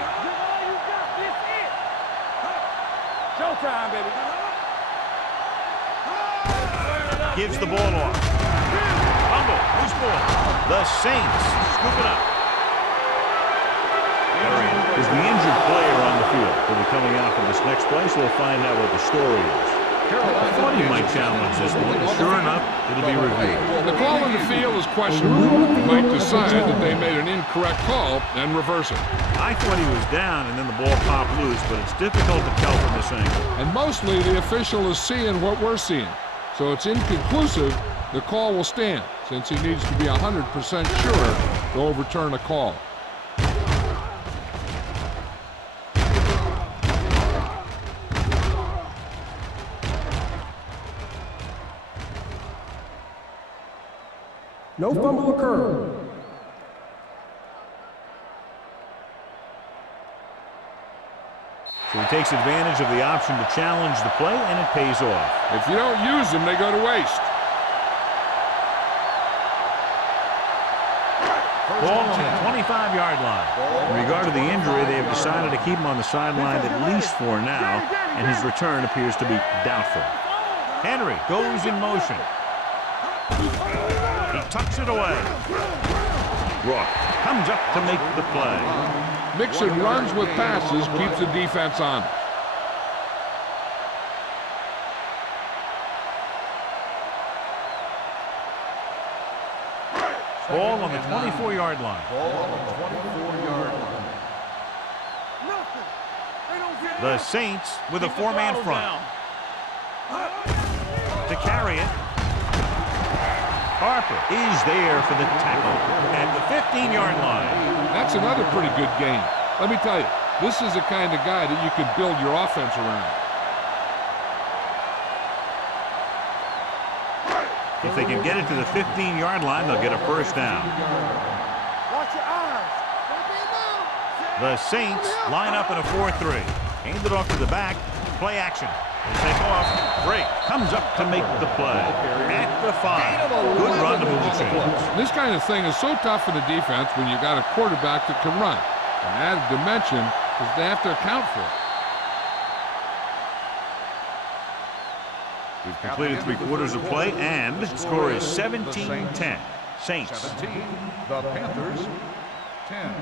Showtime, baby. Gives the ball off. Fumble. Loose ball. The Saints scoop it up. Arian is the injured player on the field. He'll be coming out for this next play, so we'll find out what the story is. I thought he might challenge this one. Sure enough, it'll be reviewed. The call in the field is questionable. He might decide that they made an incorrect call and reverse it. I thought he was down and then the ball popped loose, but it's difficult to tell from this angle. And mostly the official is seeing what we're seeing. So it's inconclusive. The call will stand since he needs to be 100% sure to overturn a call. No fumble occurred. So he takes advantage of the option to challenge the play, and it pays off. If you don't use them, they go to waste. Ball on the 25-yard line. In regard to the injury, they have decided to keep him on the sideline at least for now, and his return appears to be doubtful. Henry goes in motion. He tucks it away. Rook comes up to make the play. Mixing runs with passes keeps the defense on. Ball on the 24-yard line. The Saints with a 4-man front. To carry it. Harper is there for the tackle at the 15-yard line. That's another pretty good game. Let me tell you, this is the kind of guy that you can build your offense around. If they can get it to the 15-yard line, they'll get a first down. Watch your eyes. The Saints line up in a 4-3. Hand it off to the back. Play action. They take off. Drake comes up to make the play. At the 5. Good run to move the chains. This kind of thing is so tough in the defense when you got a quarterback that can run. An added dimension is they have to account for it. We've completed 3 quarters of play, and the score is 17-10. Saints. 17, the Panthers, 10.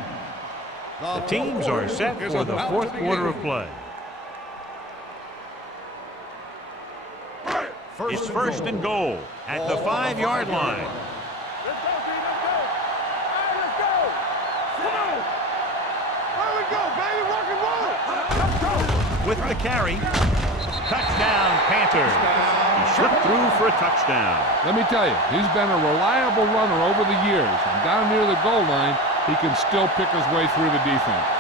The teams are set for the 4th quarter of play. It's first and goal at the 5-yard line. Let's go, D. Let's go. All right, let's go. Come on. There we go, baby. Rock and roll. Let's go. With the carry. Touchdown, Panthers. He slipped through for a touchdown. Let me tell you, he's been a reliable runner over the years, and down near the goal line, he can still pick his way through the defense.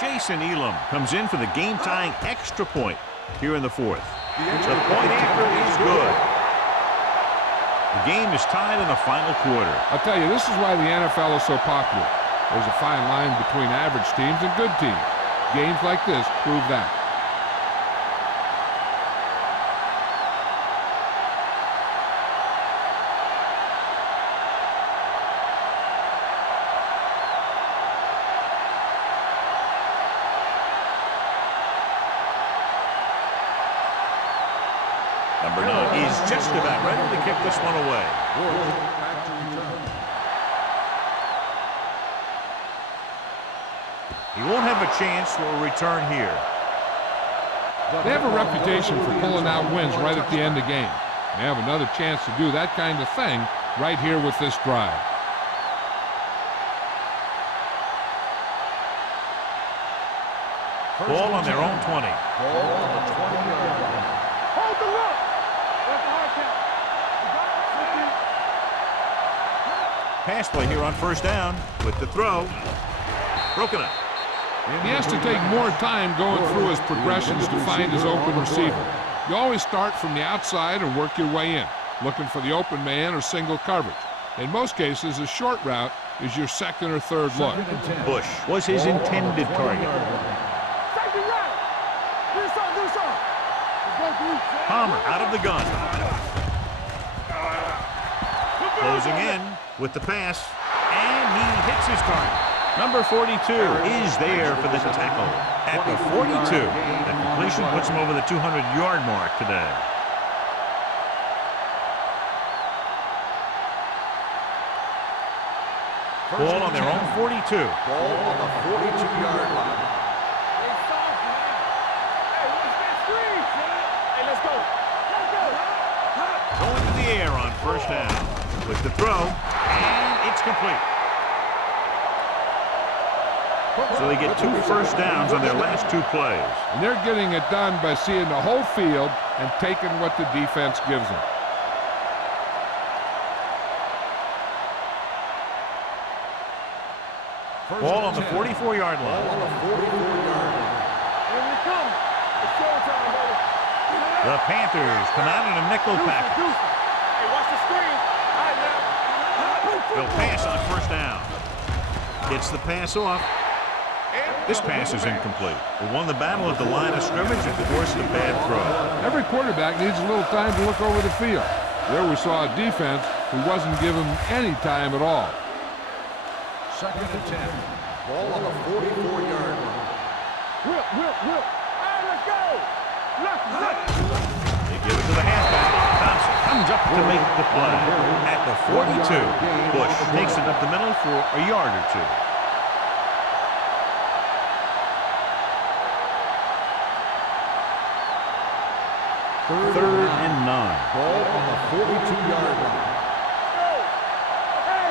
Jason Elam comes in for the game-tying extra point here in the fourth. The point after is good. The game is tied in the final quarter. I'll tell you, this is why the NFL is so popular. There's a fine line between average teams and good teams. Games like this prove that. Number 9 is just about ready to kick this one away. He won't have a chance for a return here. They have a reputation for pulling out wins right at the end of games. They have another chance to do that kind of thing right here with this drive. Ball on their own 20. Ball on the 20-yard line. Hold the look. That's a hard count. Pass play here on first down with the throw. Broken up. He has to take more time going through his progressions to find his open receiver. You always start from the outside and work your way in, looking for the open man or single coverage. In most cases, a short route is your second or third look. Bush was his intended target. Safety right. Do something. Palmer out of the gun. Closing in with the pass, and he hits his target. Number 42 is there for the tackle. At the 42, the completion puts him over the 200-yard mark today. Ball on their own 42. Ball on the 42-yard line. Hey, let's go. Going to the air on first down with the throw, and it's complete. So they get 2 first downs on their last 2 plays. And they're getting it done by seeing the whole field and taking what the defense gives them. Ball on the 44-yard line. Ball on the 44-yard line. Here we come. It's showtime, baby. The Panthers come out in a nickel package. Hey, watch the screen. All right, now. They'll pass on first down. Gets the pass off. This pass is incomplete. They won the battle at the line of scrimmage and forced a bad throw. Every quarterback needs a little time to look over the field. There we saw a defense who wasn't given any time at all. Second and 10. Ball on the 44-yard line. Whip. All right, let's go. Left. They give it to the halfback. Thompson comes up to make the play. At the 42, Bush takes it up the middle for a yard or 2. Third and 9. Ball on the 42-yard line. Hey,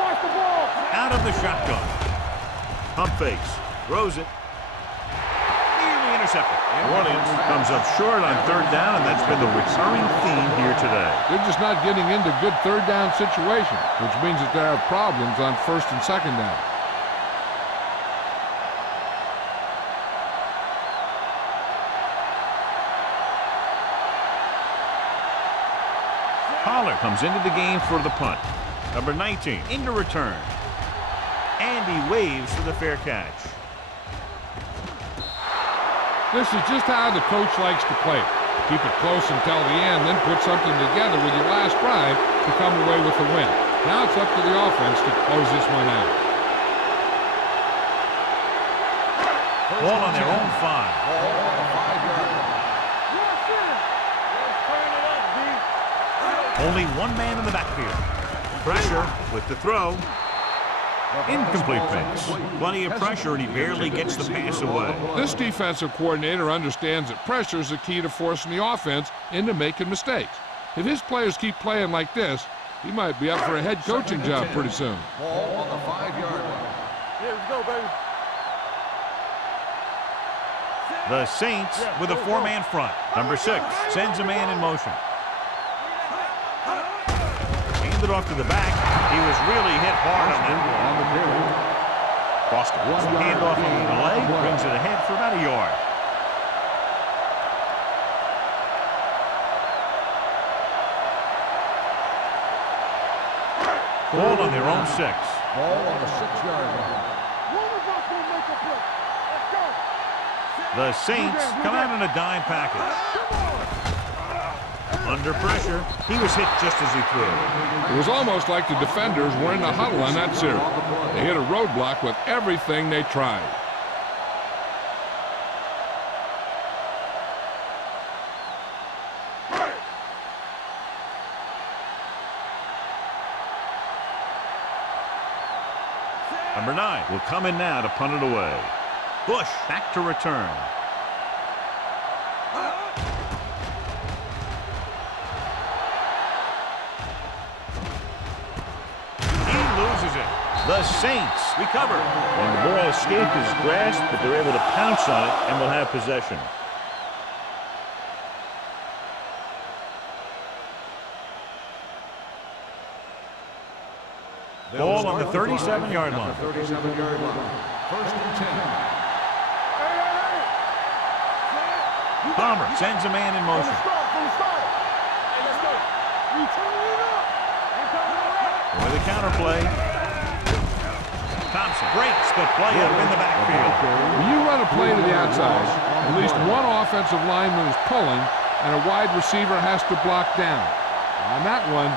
watch the ball. Out of the shotgun. Pump fakes. Throws it. Nearly intercepted. New Orleans comes up short on third down, and that's been the recurring theme here today. They're just not getting into good third down situations, which means that they have problems on first and second down. Pollard comes into the game for the punt. Number 19 into return. And he waves for the fair catch. This is just how the coach likes to play it. Keep it close until the end, then put something together with your last drive to come away with the win. Now it's up to the offense to close this one out. Ball on their own 5. Ball on the 5-yard line. Only one man in the backfield. Pressure with the throw. Incomplete pass. Plenty of pressure, and he barely gets the pass away. This defensive coordinator understands that pressure is the key to forcing the offense into making mistakes. If his players keep playing like this, he might be up for a head coaching job pretty soon. Ball on the 5-yard line. Here we go, baby. The Saints with a 4-man front. Number 6 sends a man in motion. Handed off to the back. He was really hit hard on that one. Foster. Handoff on the delay. Brings it ahead for about a yard. Ball on their own 6. Ball on the 6-yard line. One of us will make a play. Let's go. The Saints come out in a dime package. Under pressure, he was hit just as he threw. It was almost like the defenders were in the huddle on that series. They hit a roadblock with everything they tried. Number 9 will come in now to punt it away. Bush back to return. He loses it. The Saints recover. And the ball escaped his grasp, but they're able to pounce on it and will have possession. Ball on the 37-yard line. 37-yard line. First and 10. Palmer sends a man in motion. With a counter play. Thompson breaks the play up in the backfield. When you run a play to the outside, at least one offensive lineman is pulling, and a wide receiver has to block down. On that one,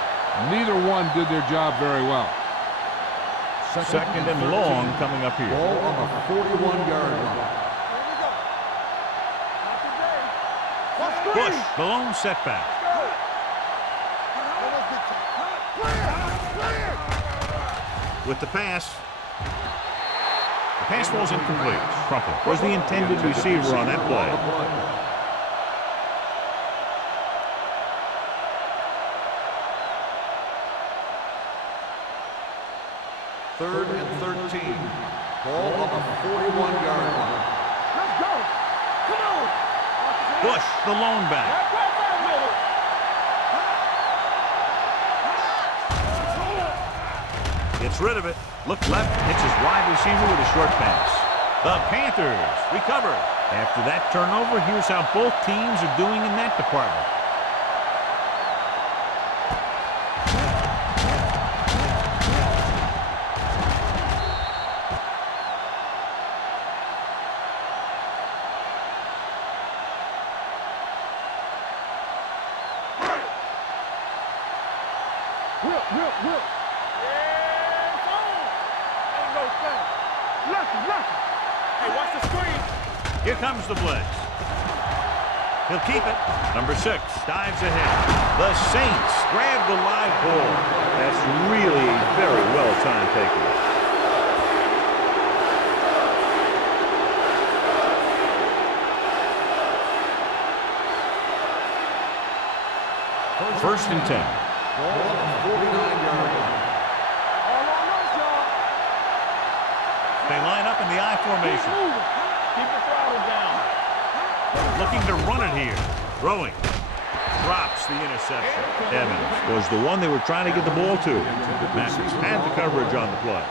neither one did their job very well. Second and long coming up here. Ball on the 41-yard line. Bush, the lone setback. With the pass. The pass was incomplete. Crumpler was the intended receiver on that play. Third and 13. Ball on the 41-yard line. Let's go. Come on. Bush, the lone back. Gets rid of it. Look left, hits his wide receiver with a short pass. The Panthers recover. After that turnover, here's how both teams are doing in that department. Will. Yeah, it's on. Ain't no thing. Lucky. Hey, watch the screen. Here comes the blitz. He'll keep it. Number 6 dives ahead. The Saints grab the live ball. That's really a very well-timed takeaway. First and 10. Ball on the 49-yard line. All on us, y'all. They line up in the I formation. Keep the throttle down. Looking to run it here. Throwing. Drops the interception. Evans was the one they were trying to get the ball to. Matthews had the coverage on the play.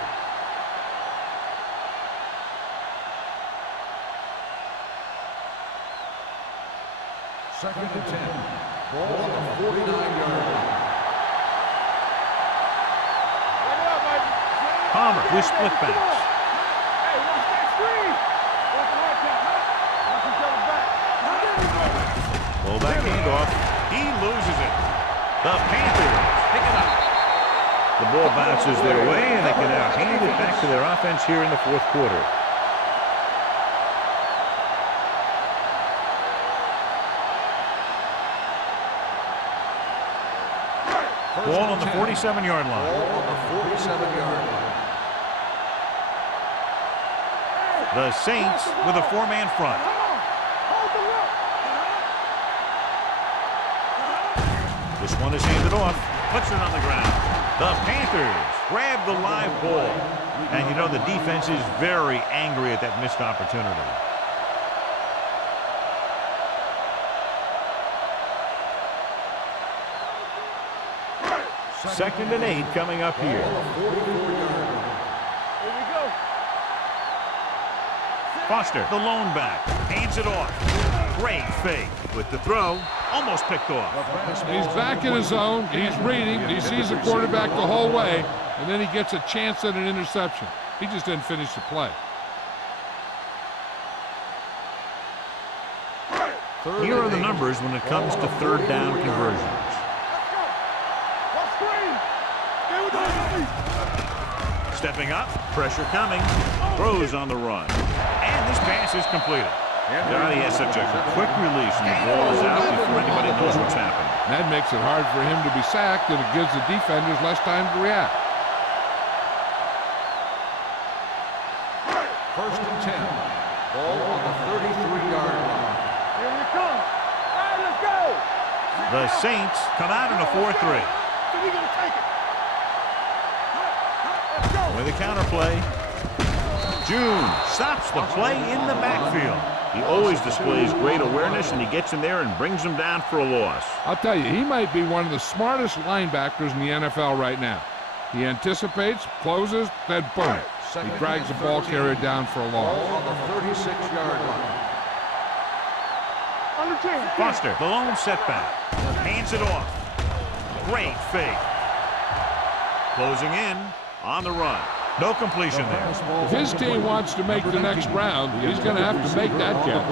Second and 10. Ball on the 49-yard line. Palmer with split backs. Hey, watch that screen. Watch the right count. Watch each other back. Pull back handoff. He loses it. The Panthers pick it up. The ball bounces their way, and they can now hand it back to their offense here in the fourth quarter. Ball on the 47-yard line. Ball on the 47-yard line. The Saints with a 4-man front. This one is handed off. Puts it on the ground. The Panthers grab the live ball. And you know the defense is very angry at that missed opportunity. Second and 8 coming up here. Ball on the 44-yard line. Here we go. Foster, the lone back, hands it off. Great fake with the throw, almost picked off. He's back in his zone. He's reading. He sees the quarterback the whole way, and then he gets a chance at an interception. He just didn't finish the play. Here are the numbers when it comes to third down conversions. Stepping up, pressure coming, throws on the run. And this pass is completed. God, he has such a quick release and the ball is out before anybody knows what's happening. That makes it hard for him to be sacked, and it gives the defenders less time to react. First and 10. Ball on the 33-yard line. Here you come. All right, let's go. The Saints come out in a 4-3. So we gonna take it. Let's go. With a counterplay, June stops the play in the backfield. He always displays great awareness, and he gets in there and brings him down for a loss. I'll tell you, he might be one of the smartest linebackers in the NFL right now. He anticipates, closes, then boom. He drags the ball carrier down for a loss. Ball on the 36-yard line. On the 10. Foster, the lone setback, hands it off. Great fake. Closing in on the run. No completion there. If his team wants to make the next round, he's going to have to make that catch.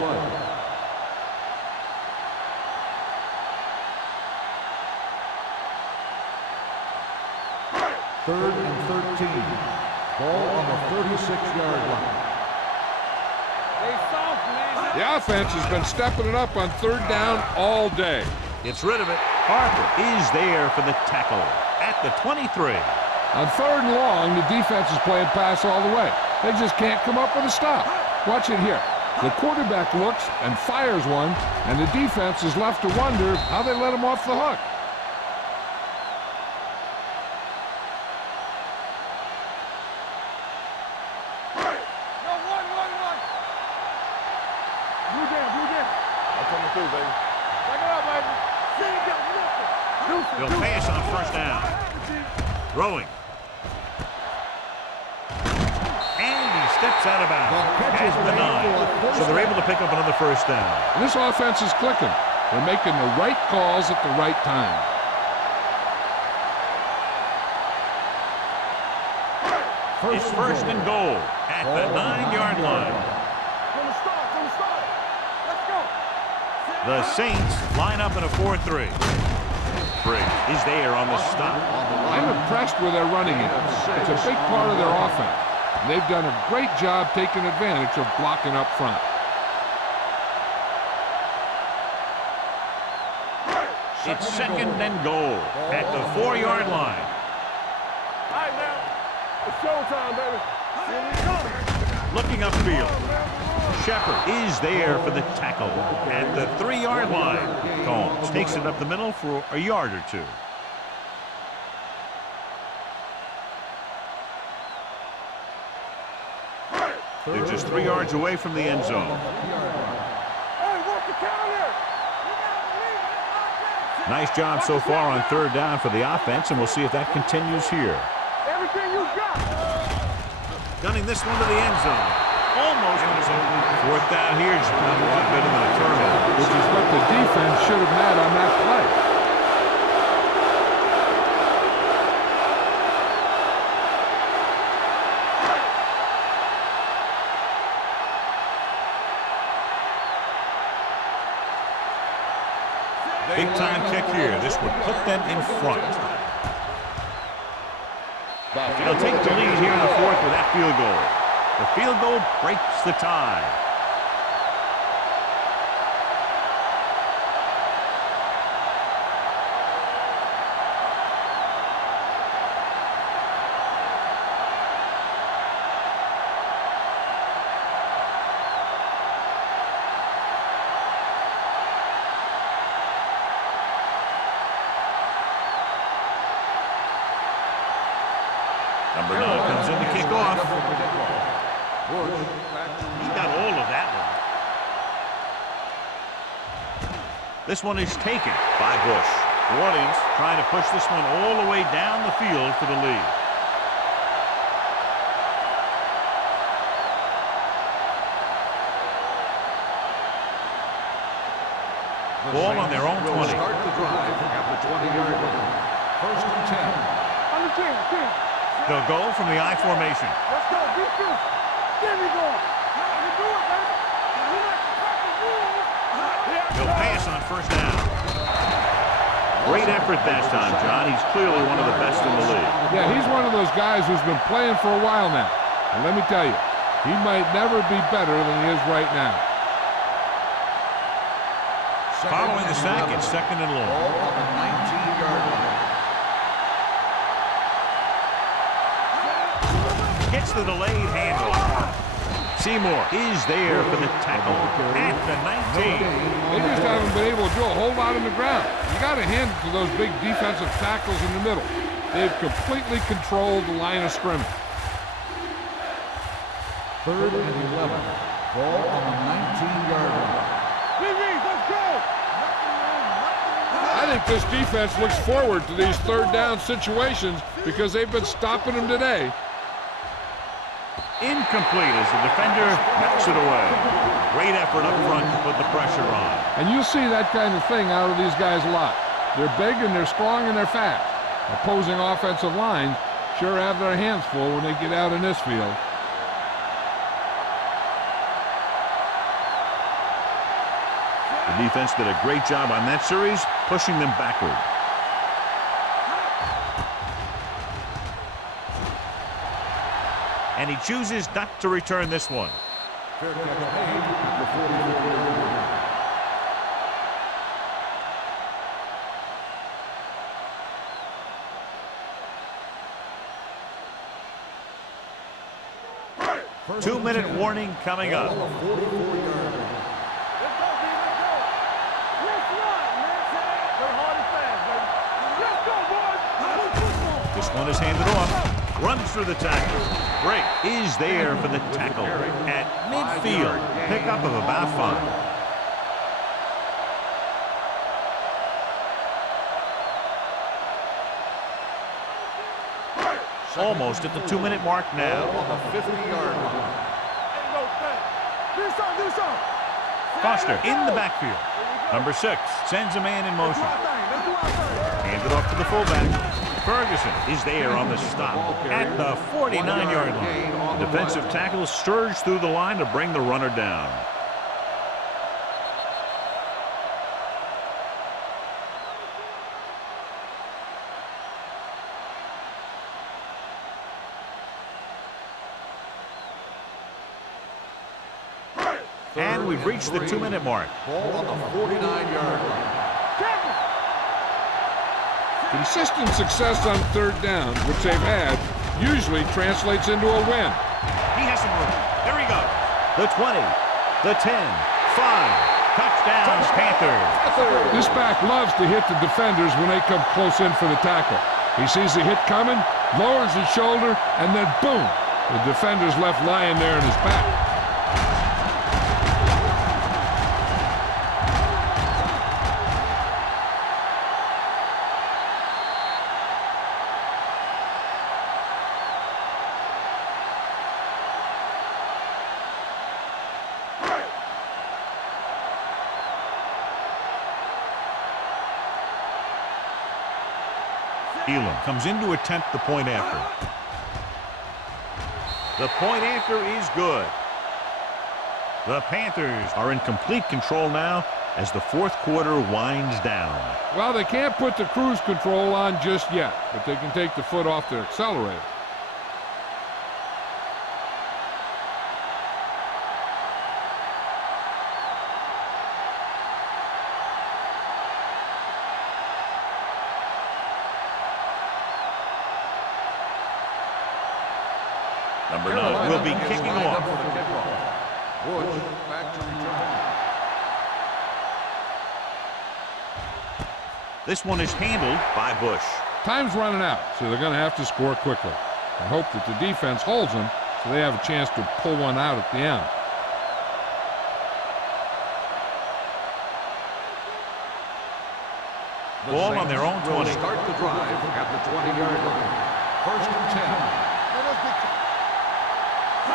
Third and 13. Ball on the 36-yard line. They soft, man. The offense has been stepping it up on third down all day. Gets rid of it. Harper is there for the tackle at the 23. On third and long, the defense is playing pass all the way. They just can't come up with a stop. Watch it here. The quarterback looks and fires one, and the defense is left to wonder how they let him off the hook. No, one. Blue down. I'm coming through, baby. Back it up, baby. See, you got nothing. He'll pass on first down. Throwing. And he steps out of bounds at the 9. So they're able to pick up another first down. And this offense is clicking. They're making the right calls at the right time. It's first and goal at the 9-yard line. From the start. Let's go. The Saints line up in a 4-3. Briggs is there on the stop. I'm impressed with their running game. It's a big part of their offense. And they've done a great job taking advantage of blocking up front. It's second and goal at the 4-yard line. All right, now. It's showtime, baby. Here we go. Looking upfield. Shepard is there for the tackle at the 3-yard line. Combs takes it up the middle for a yard or two. They're just 3 yards away from the end zone. Hey, work the counter. Nice job so far on third down for the offense, and we'll see if that continues here. Everything you got. Gunning this one to the end zone. Almost in his own. Fourth down here is not a lot better than a turnover. Which is what the defense should have had on that play. Big time kick here. This would put them in front. They'll take the lead here in the fourth with that field goal. The field goal breaks the tie. Number 9 comes in to kick off. He got all of that one. This one is taken by Bush. New Orleans trying to push this one all the way down the field for the lead. Ball on their own 20. Start the drive at the 20-yard line. First and 10. On the 10. They'll go from the I formation. Let's go. Defense. Get me going. You do it, baby. You like to crack the rules. They'll pass on first down. Great effort that time, John. He's clearly one of the best in the league. Yeah, he's one of those guys who's been playing for a while now. And let me tell you, he might never be better than he is right now. Following the sack, it's second and long. Ball on the 19-yard line. Gets the delayed handoff. Seymour is there for the tackle at the 19. They just haven't been able to do a whole lot on the ground. You got to hand it to those big defensive tackles in the middle. They've completely controlled the line of scrimmage. Third and 11. Ball on the 19-yard line. Let's go. I think this defense looks forward to these third down situations because they've been stopping them today. Incomplete as the defender knocks it away. Great effort up front to put the pressure on. And you'll see that kind of thing out of these guys a lot. They're big and they're strong and they're fast. Opposing offensive lines sure have their hands full when they get out in this field. The defense did a great job on that series, pushing them backward. And he chooses not to return this one. Fair catch made at the 44-yard line. 2-minute warning coming up. This one is handed off. Runs through the tackle. Break is there for the tackle at midfield. Pickup of about 5. Almost at the 2-minute mark now. On the 50-yard line. Foster in the backfield. Number 6 sends a man in motion. Handed off to the fullback. Ferguson is there on the stop at the 49-yard line. The defensive tackle surged through the line to bring the runner down. And we've reached the 2-minute mark. Ball on the 49-yard line. Consistent success on third down, which they've had, usually translates into a win. He has some room. There he goes. The 20, the 10, 5. Touchdowns, Panthers. This back loves to hit the defenders when they come close in for the tackle. He sees the hit coming, lowers his shoulder, and then boom, the defender's left lying there in his back. Elam comes in to attempt the point after. The point after is good. The Panthers are in complete control now as the fourth quarter winds down. Well, they can't put the cruise control on just yet, but they can take the foot off their accelerator. Number 9 will be kicking off. Bush back to return. This one is handled by Bush. Time's running out, so they're going to have to score quickly. I hope that the defense holds them so they have a chance to pull one out at the end. Ball on their own 20. Start the drive at the 20-yard line. First and 10.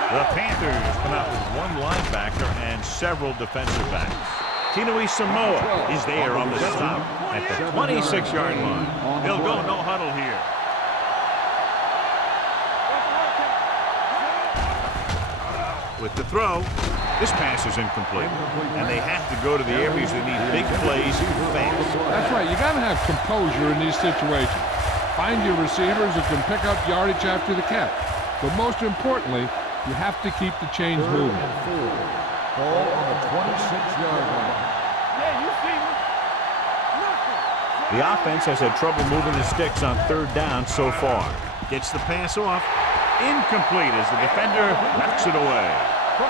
The Panthers come out with one linebacker and several defensive backs. Samoa is there on the stop at the 26-yard line. They'll go no huddle here. With the throw, this pass is incomplete. And they have to go to the areas that need big plays fast. That's right. You got to have composure in these situations. Find your receivers who can pick up yardage after the catch. But most importantly, you have to keep the chains moving. Ball on the 26-yard line. Yeah, you see me. The offense has had trouble moving the sticks on third down so far. Gets the pass off. Incomplete as the defender knocks it away.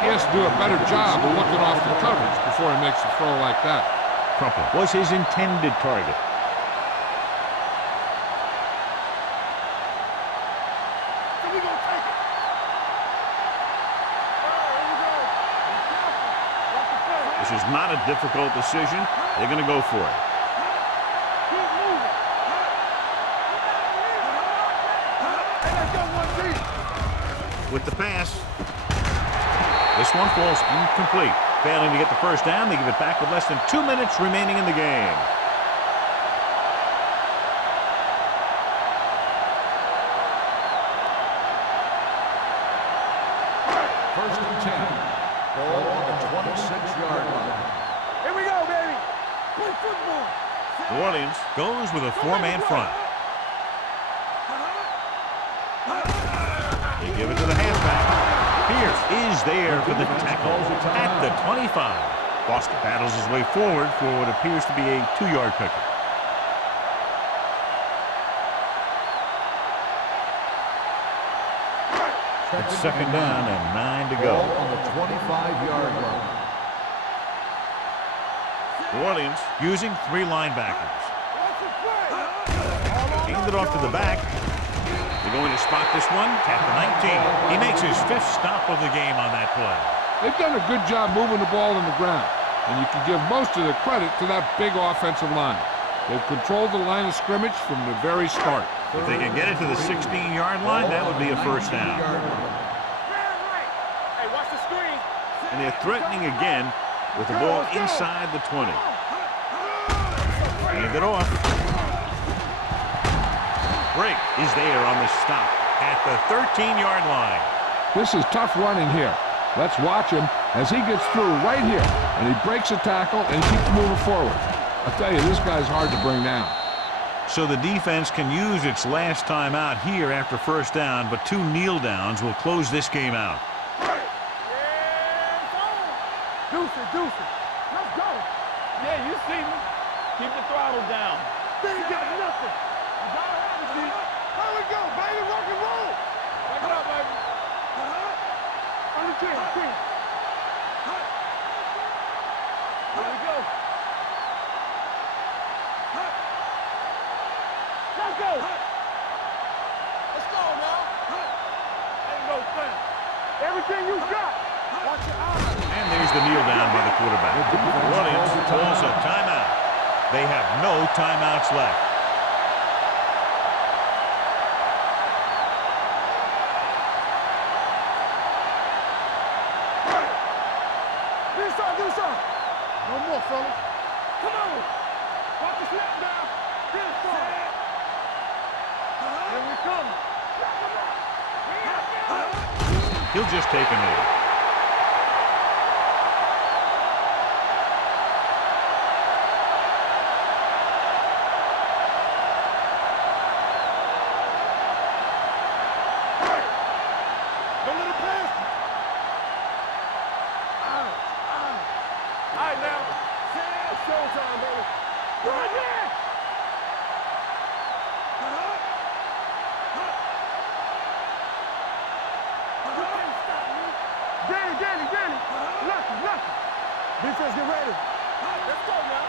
He has to do a better job of looking off the coverage before he makes a throw like that. Crumpler was his intended target. So we gonna take it. Here we go. Be careful. Watch the play. This is not a difficult decision. They're going to go for it. Keep moving. Hey, let's go one deep. With the pass. This one falls incomplete. Failing to get the first down, they give it back with less than 2 minutes remaining in the game. First and 10. Ball on the 26-yard line. Here we go, baby. Play football. New Orleans goes with a four-man front. They give it to the halfback. Pierce is there for the tackle at the 25. Boston battles his way forward for what appears to be a 2-yard pickup. It's second down and 9 to go. Ball on the 25-yard line. New Orleans using 3 linebackers. Handed it off to the back. They're going to spot this one at the 19. He makes his 5th stop of the game on that play. They've done a good job moving the ball on the ground, and you can give most of the credit to that big offensive line. They've controlled the line of scrimmage from the very start. If they can get it to the 16-yard line, that would be a first down. Hey, watch the screen. And they're threatening again with the ball inside the 20. Hand it off. Break is there on the stop at the 13-yard line. This is tough running here. Let's watch him as he gets through right here, and he breaks a tackle and keeps moving forward. I tell you, this guy's hard to bring down. So the defense can use its last time out here after first down, but 2 kneel downs will close this game out. Deuce it, deuce it. Let's go. Yeah, you see me. Keep the throttle down. They ain't got nothing. You gotta have it, G. There we go, baby. Rock and roll. Back it up, baby. On the 10, 10. Here we go. Let's go. Let's go now. Ain't no thing. Everything you got. Watch your eyes. And there's the kneel down by the quarterback. New Orleans calls a timeout. They have no timeouts left. Do something. No more, fellas. Come on. Watch the snap now. Finish strong. Here we come. He'll just take a knee. Don't let him pass. All right, now. It's showtime, baby. Right there. Danny. Lucky. Defense, get ready. Let's go now.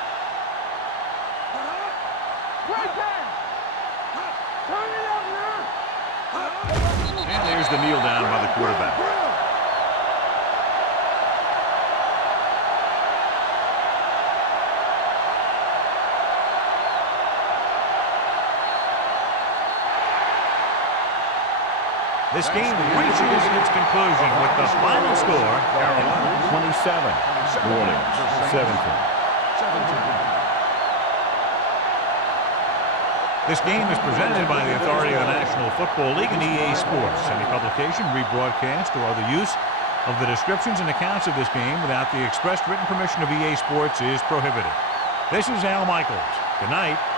Right there. Turn it up now. And there's the kneel down by the quarterback. This game reaches its conclusion with the final score, Carolina 27, New Orleans 17. This game is presented by the authority of the National Football League and EA Sports. Any publication, rebroadcast, or other use of the descriptions and accounts of this game without the express written permission of EA Sports is prohibited. This is Al Michaels. Good night.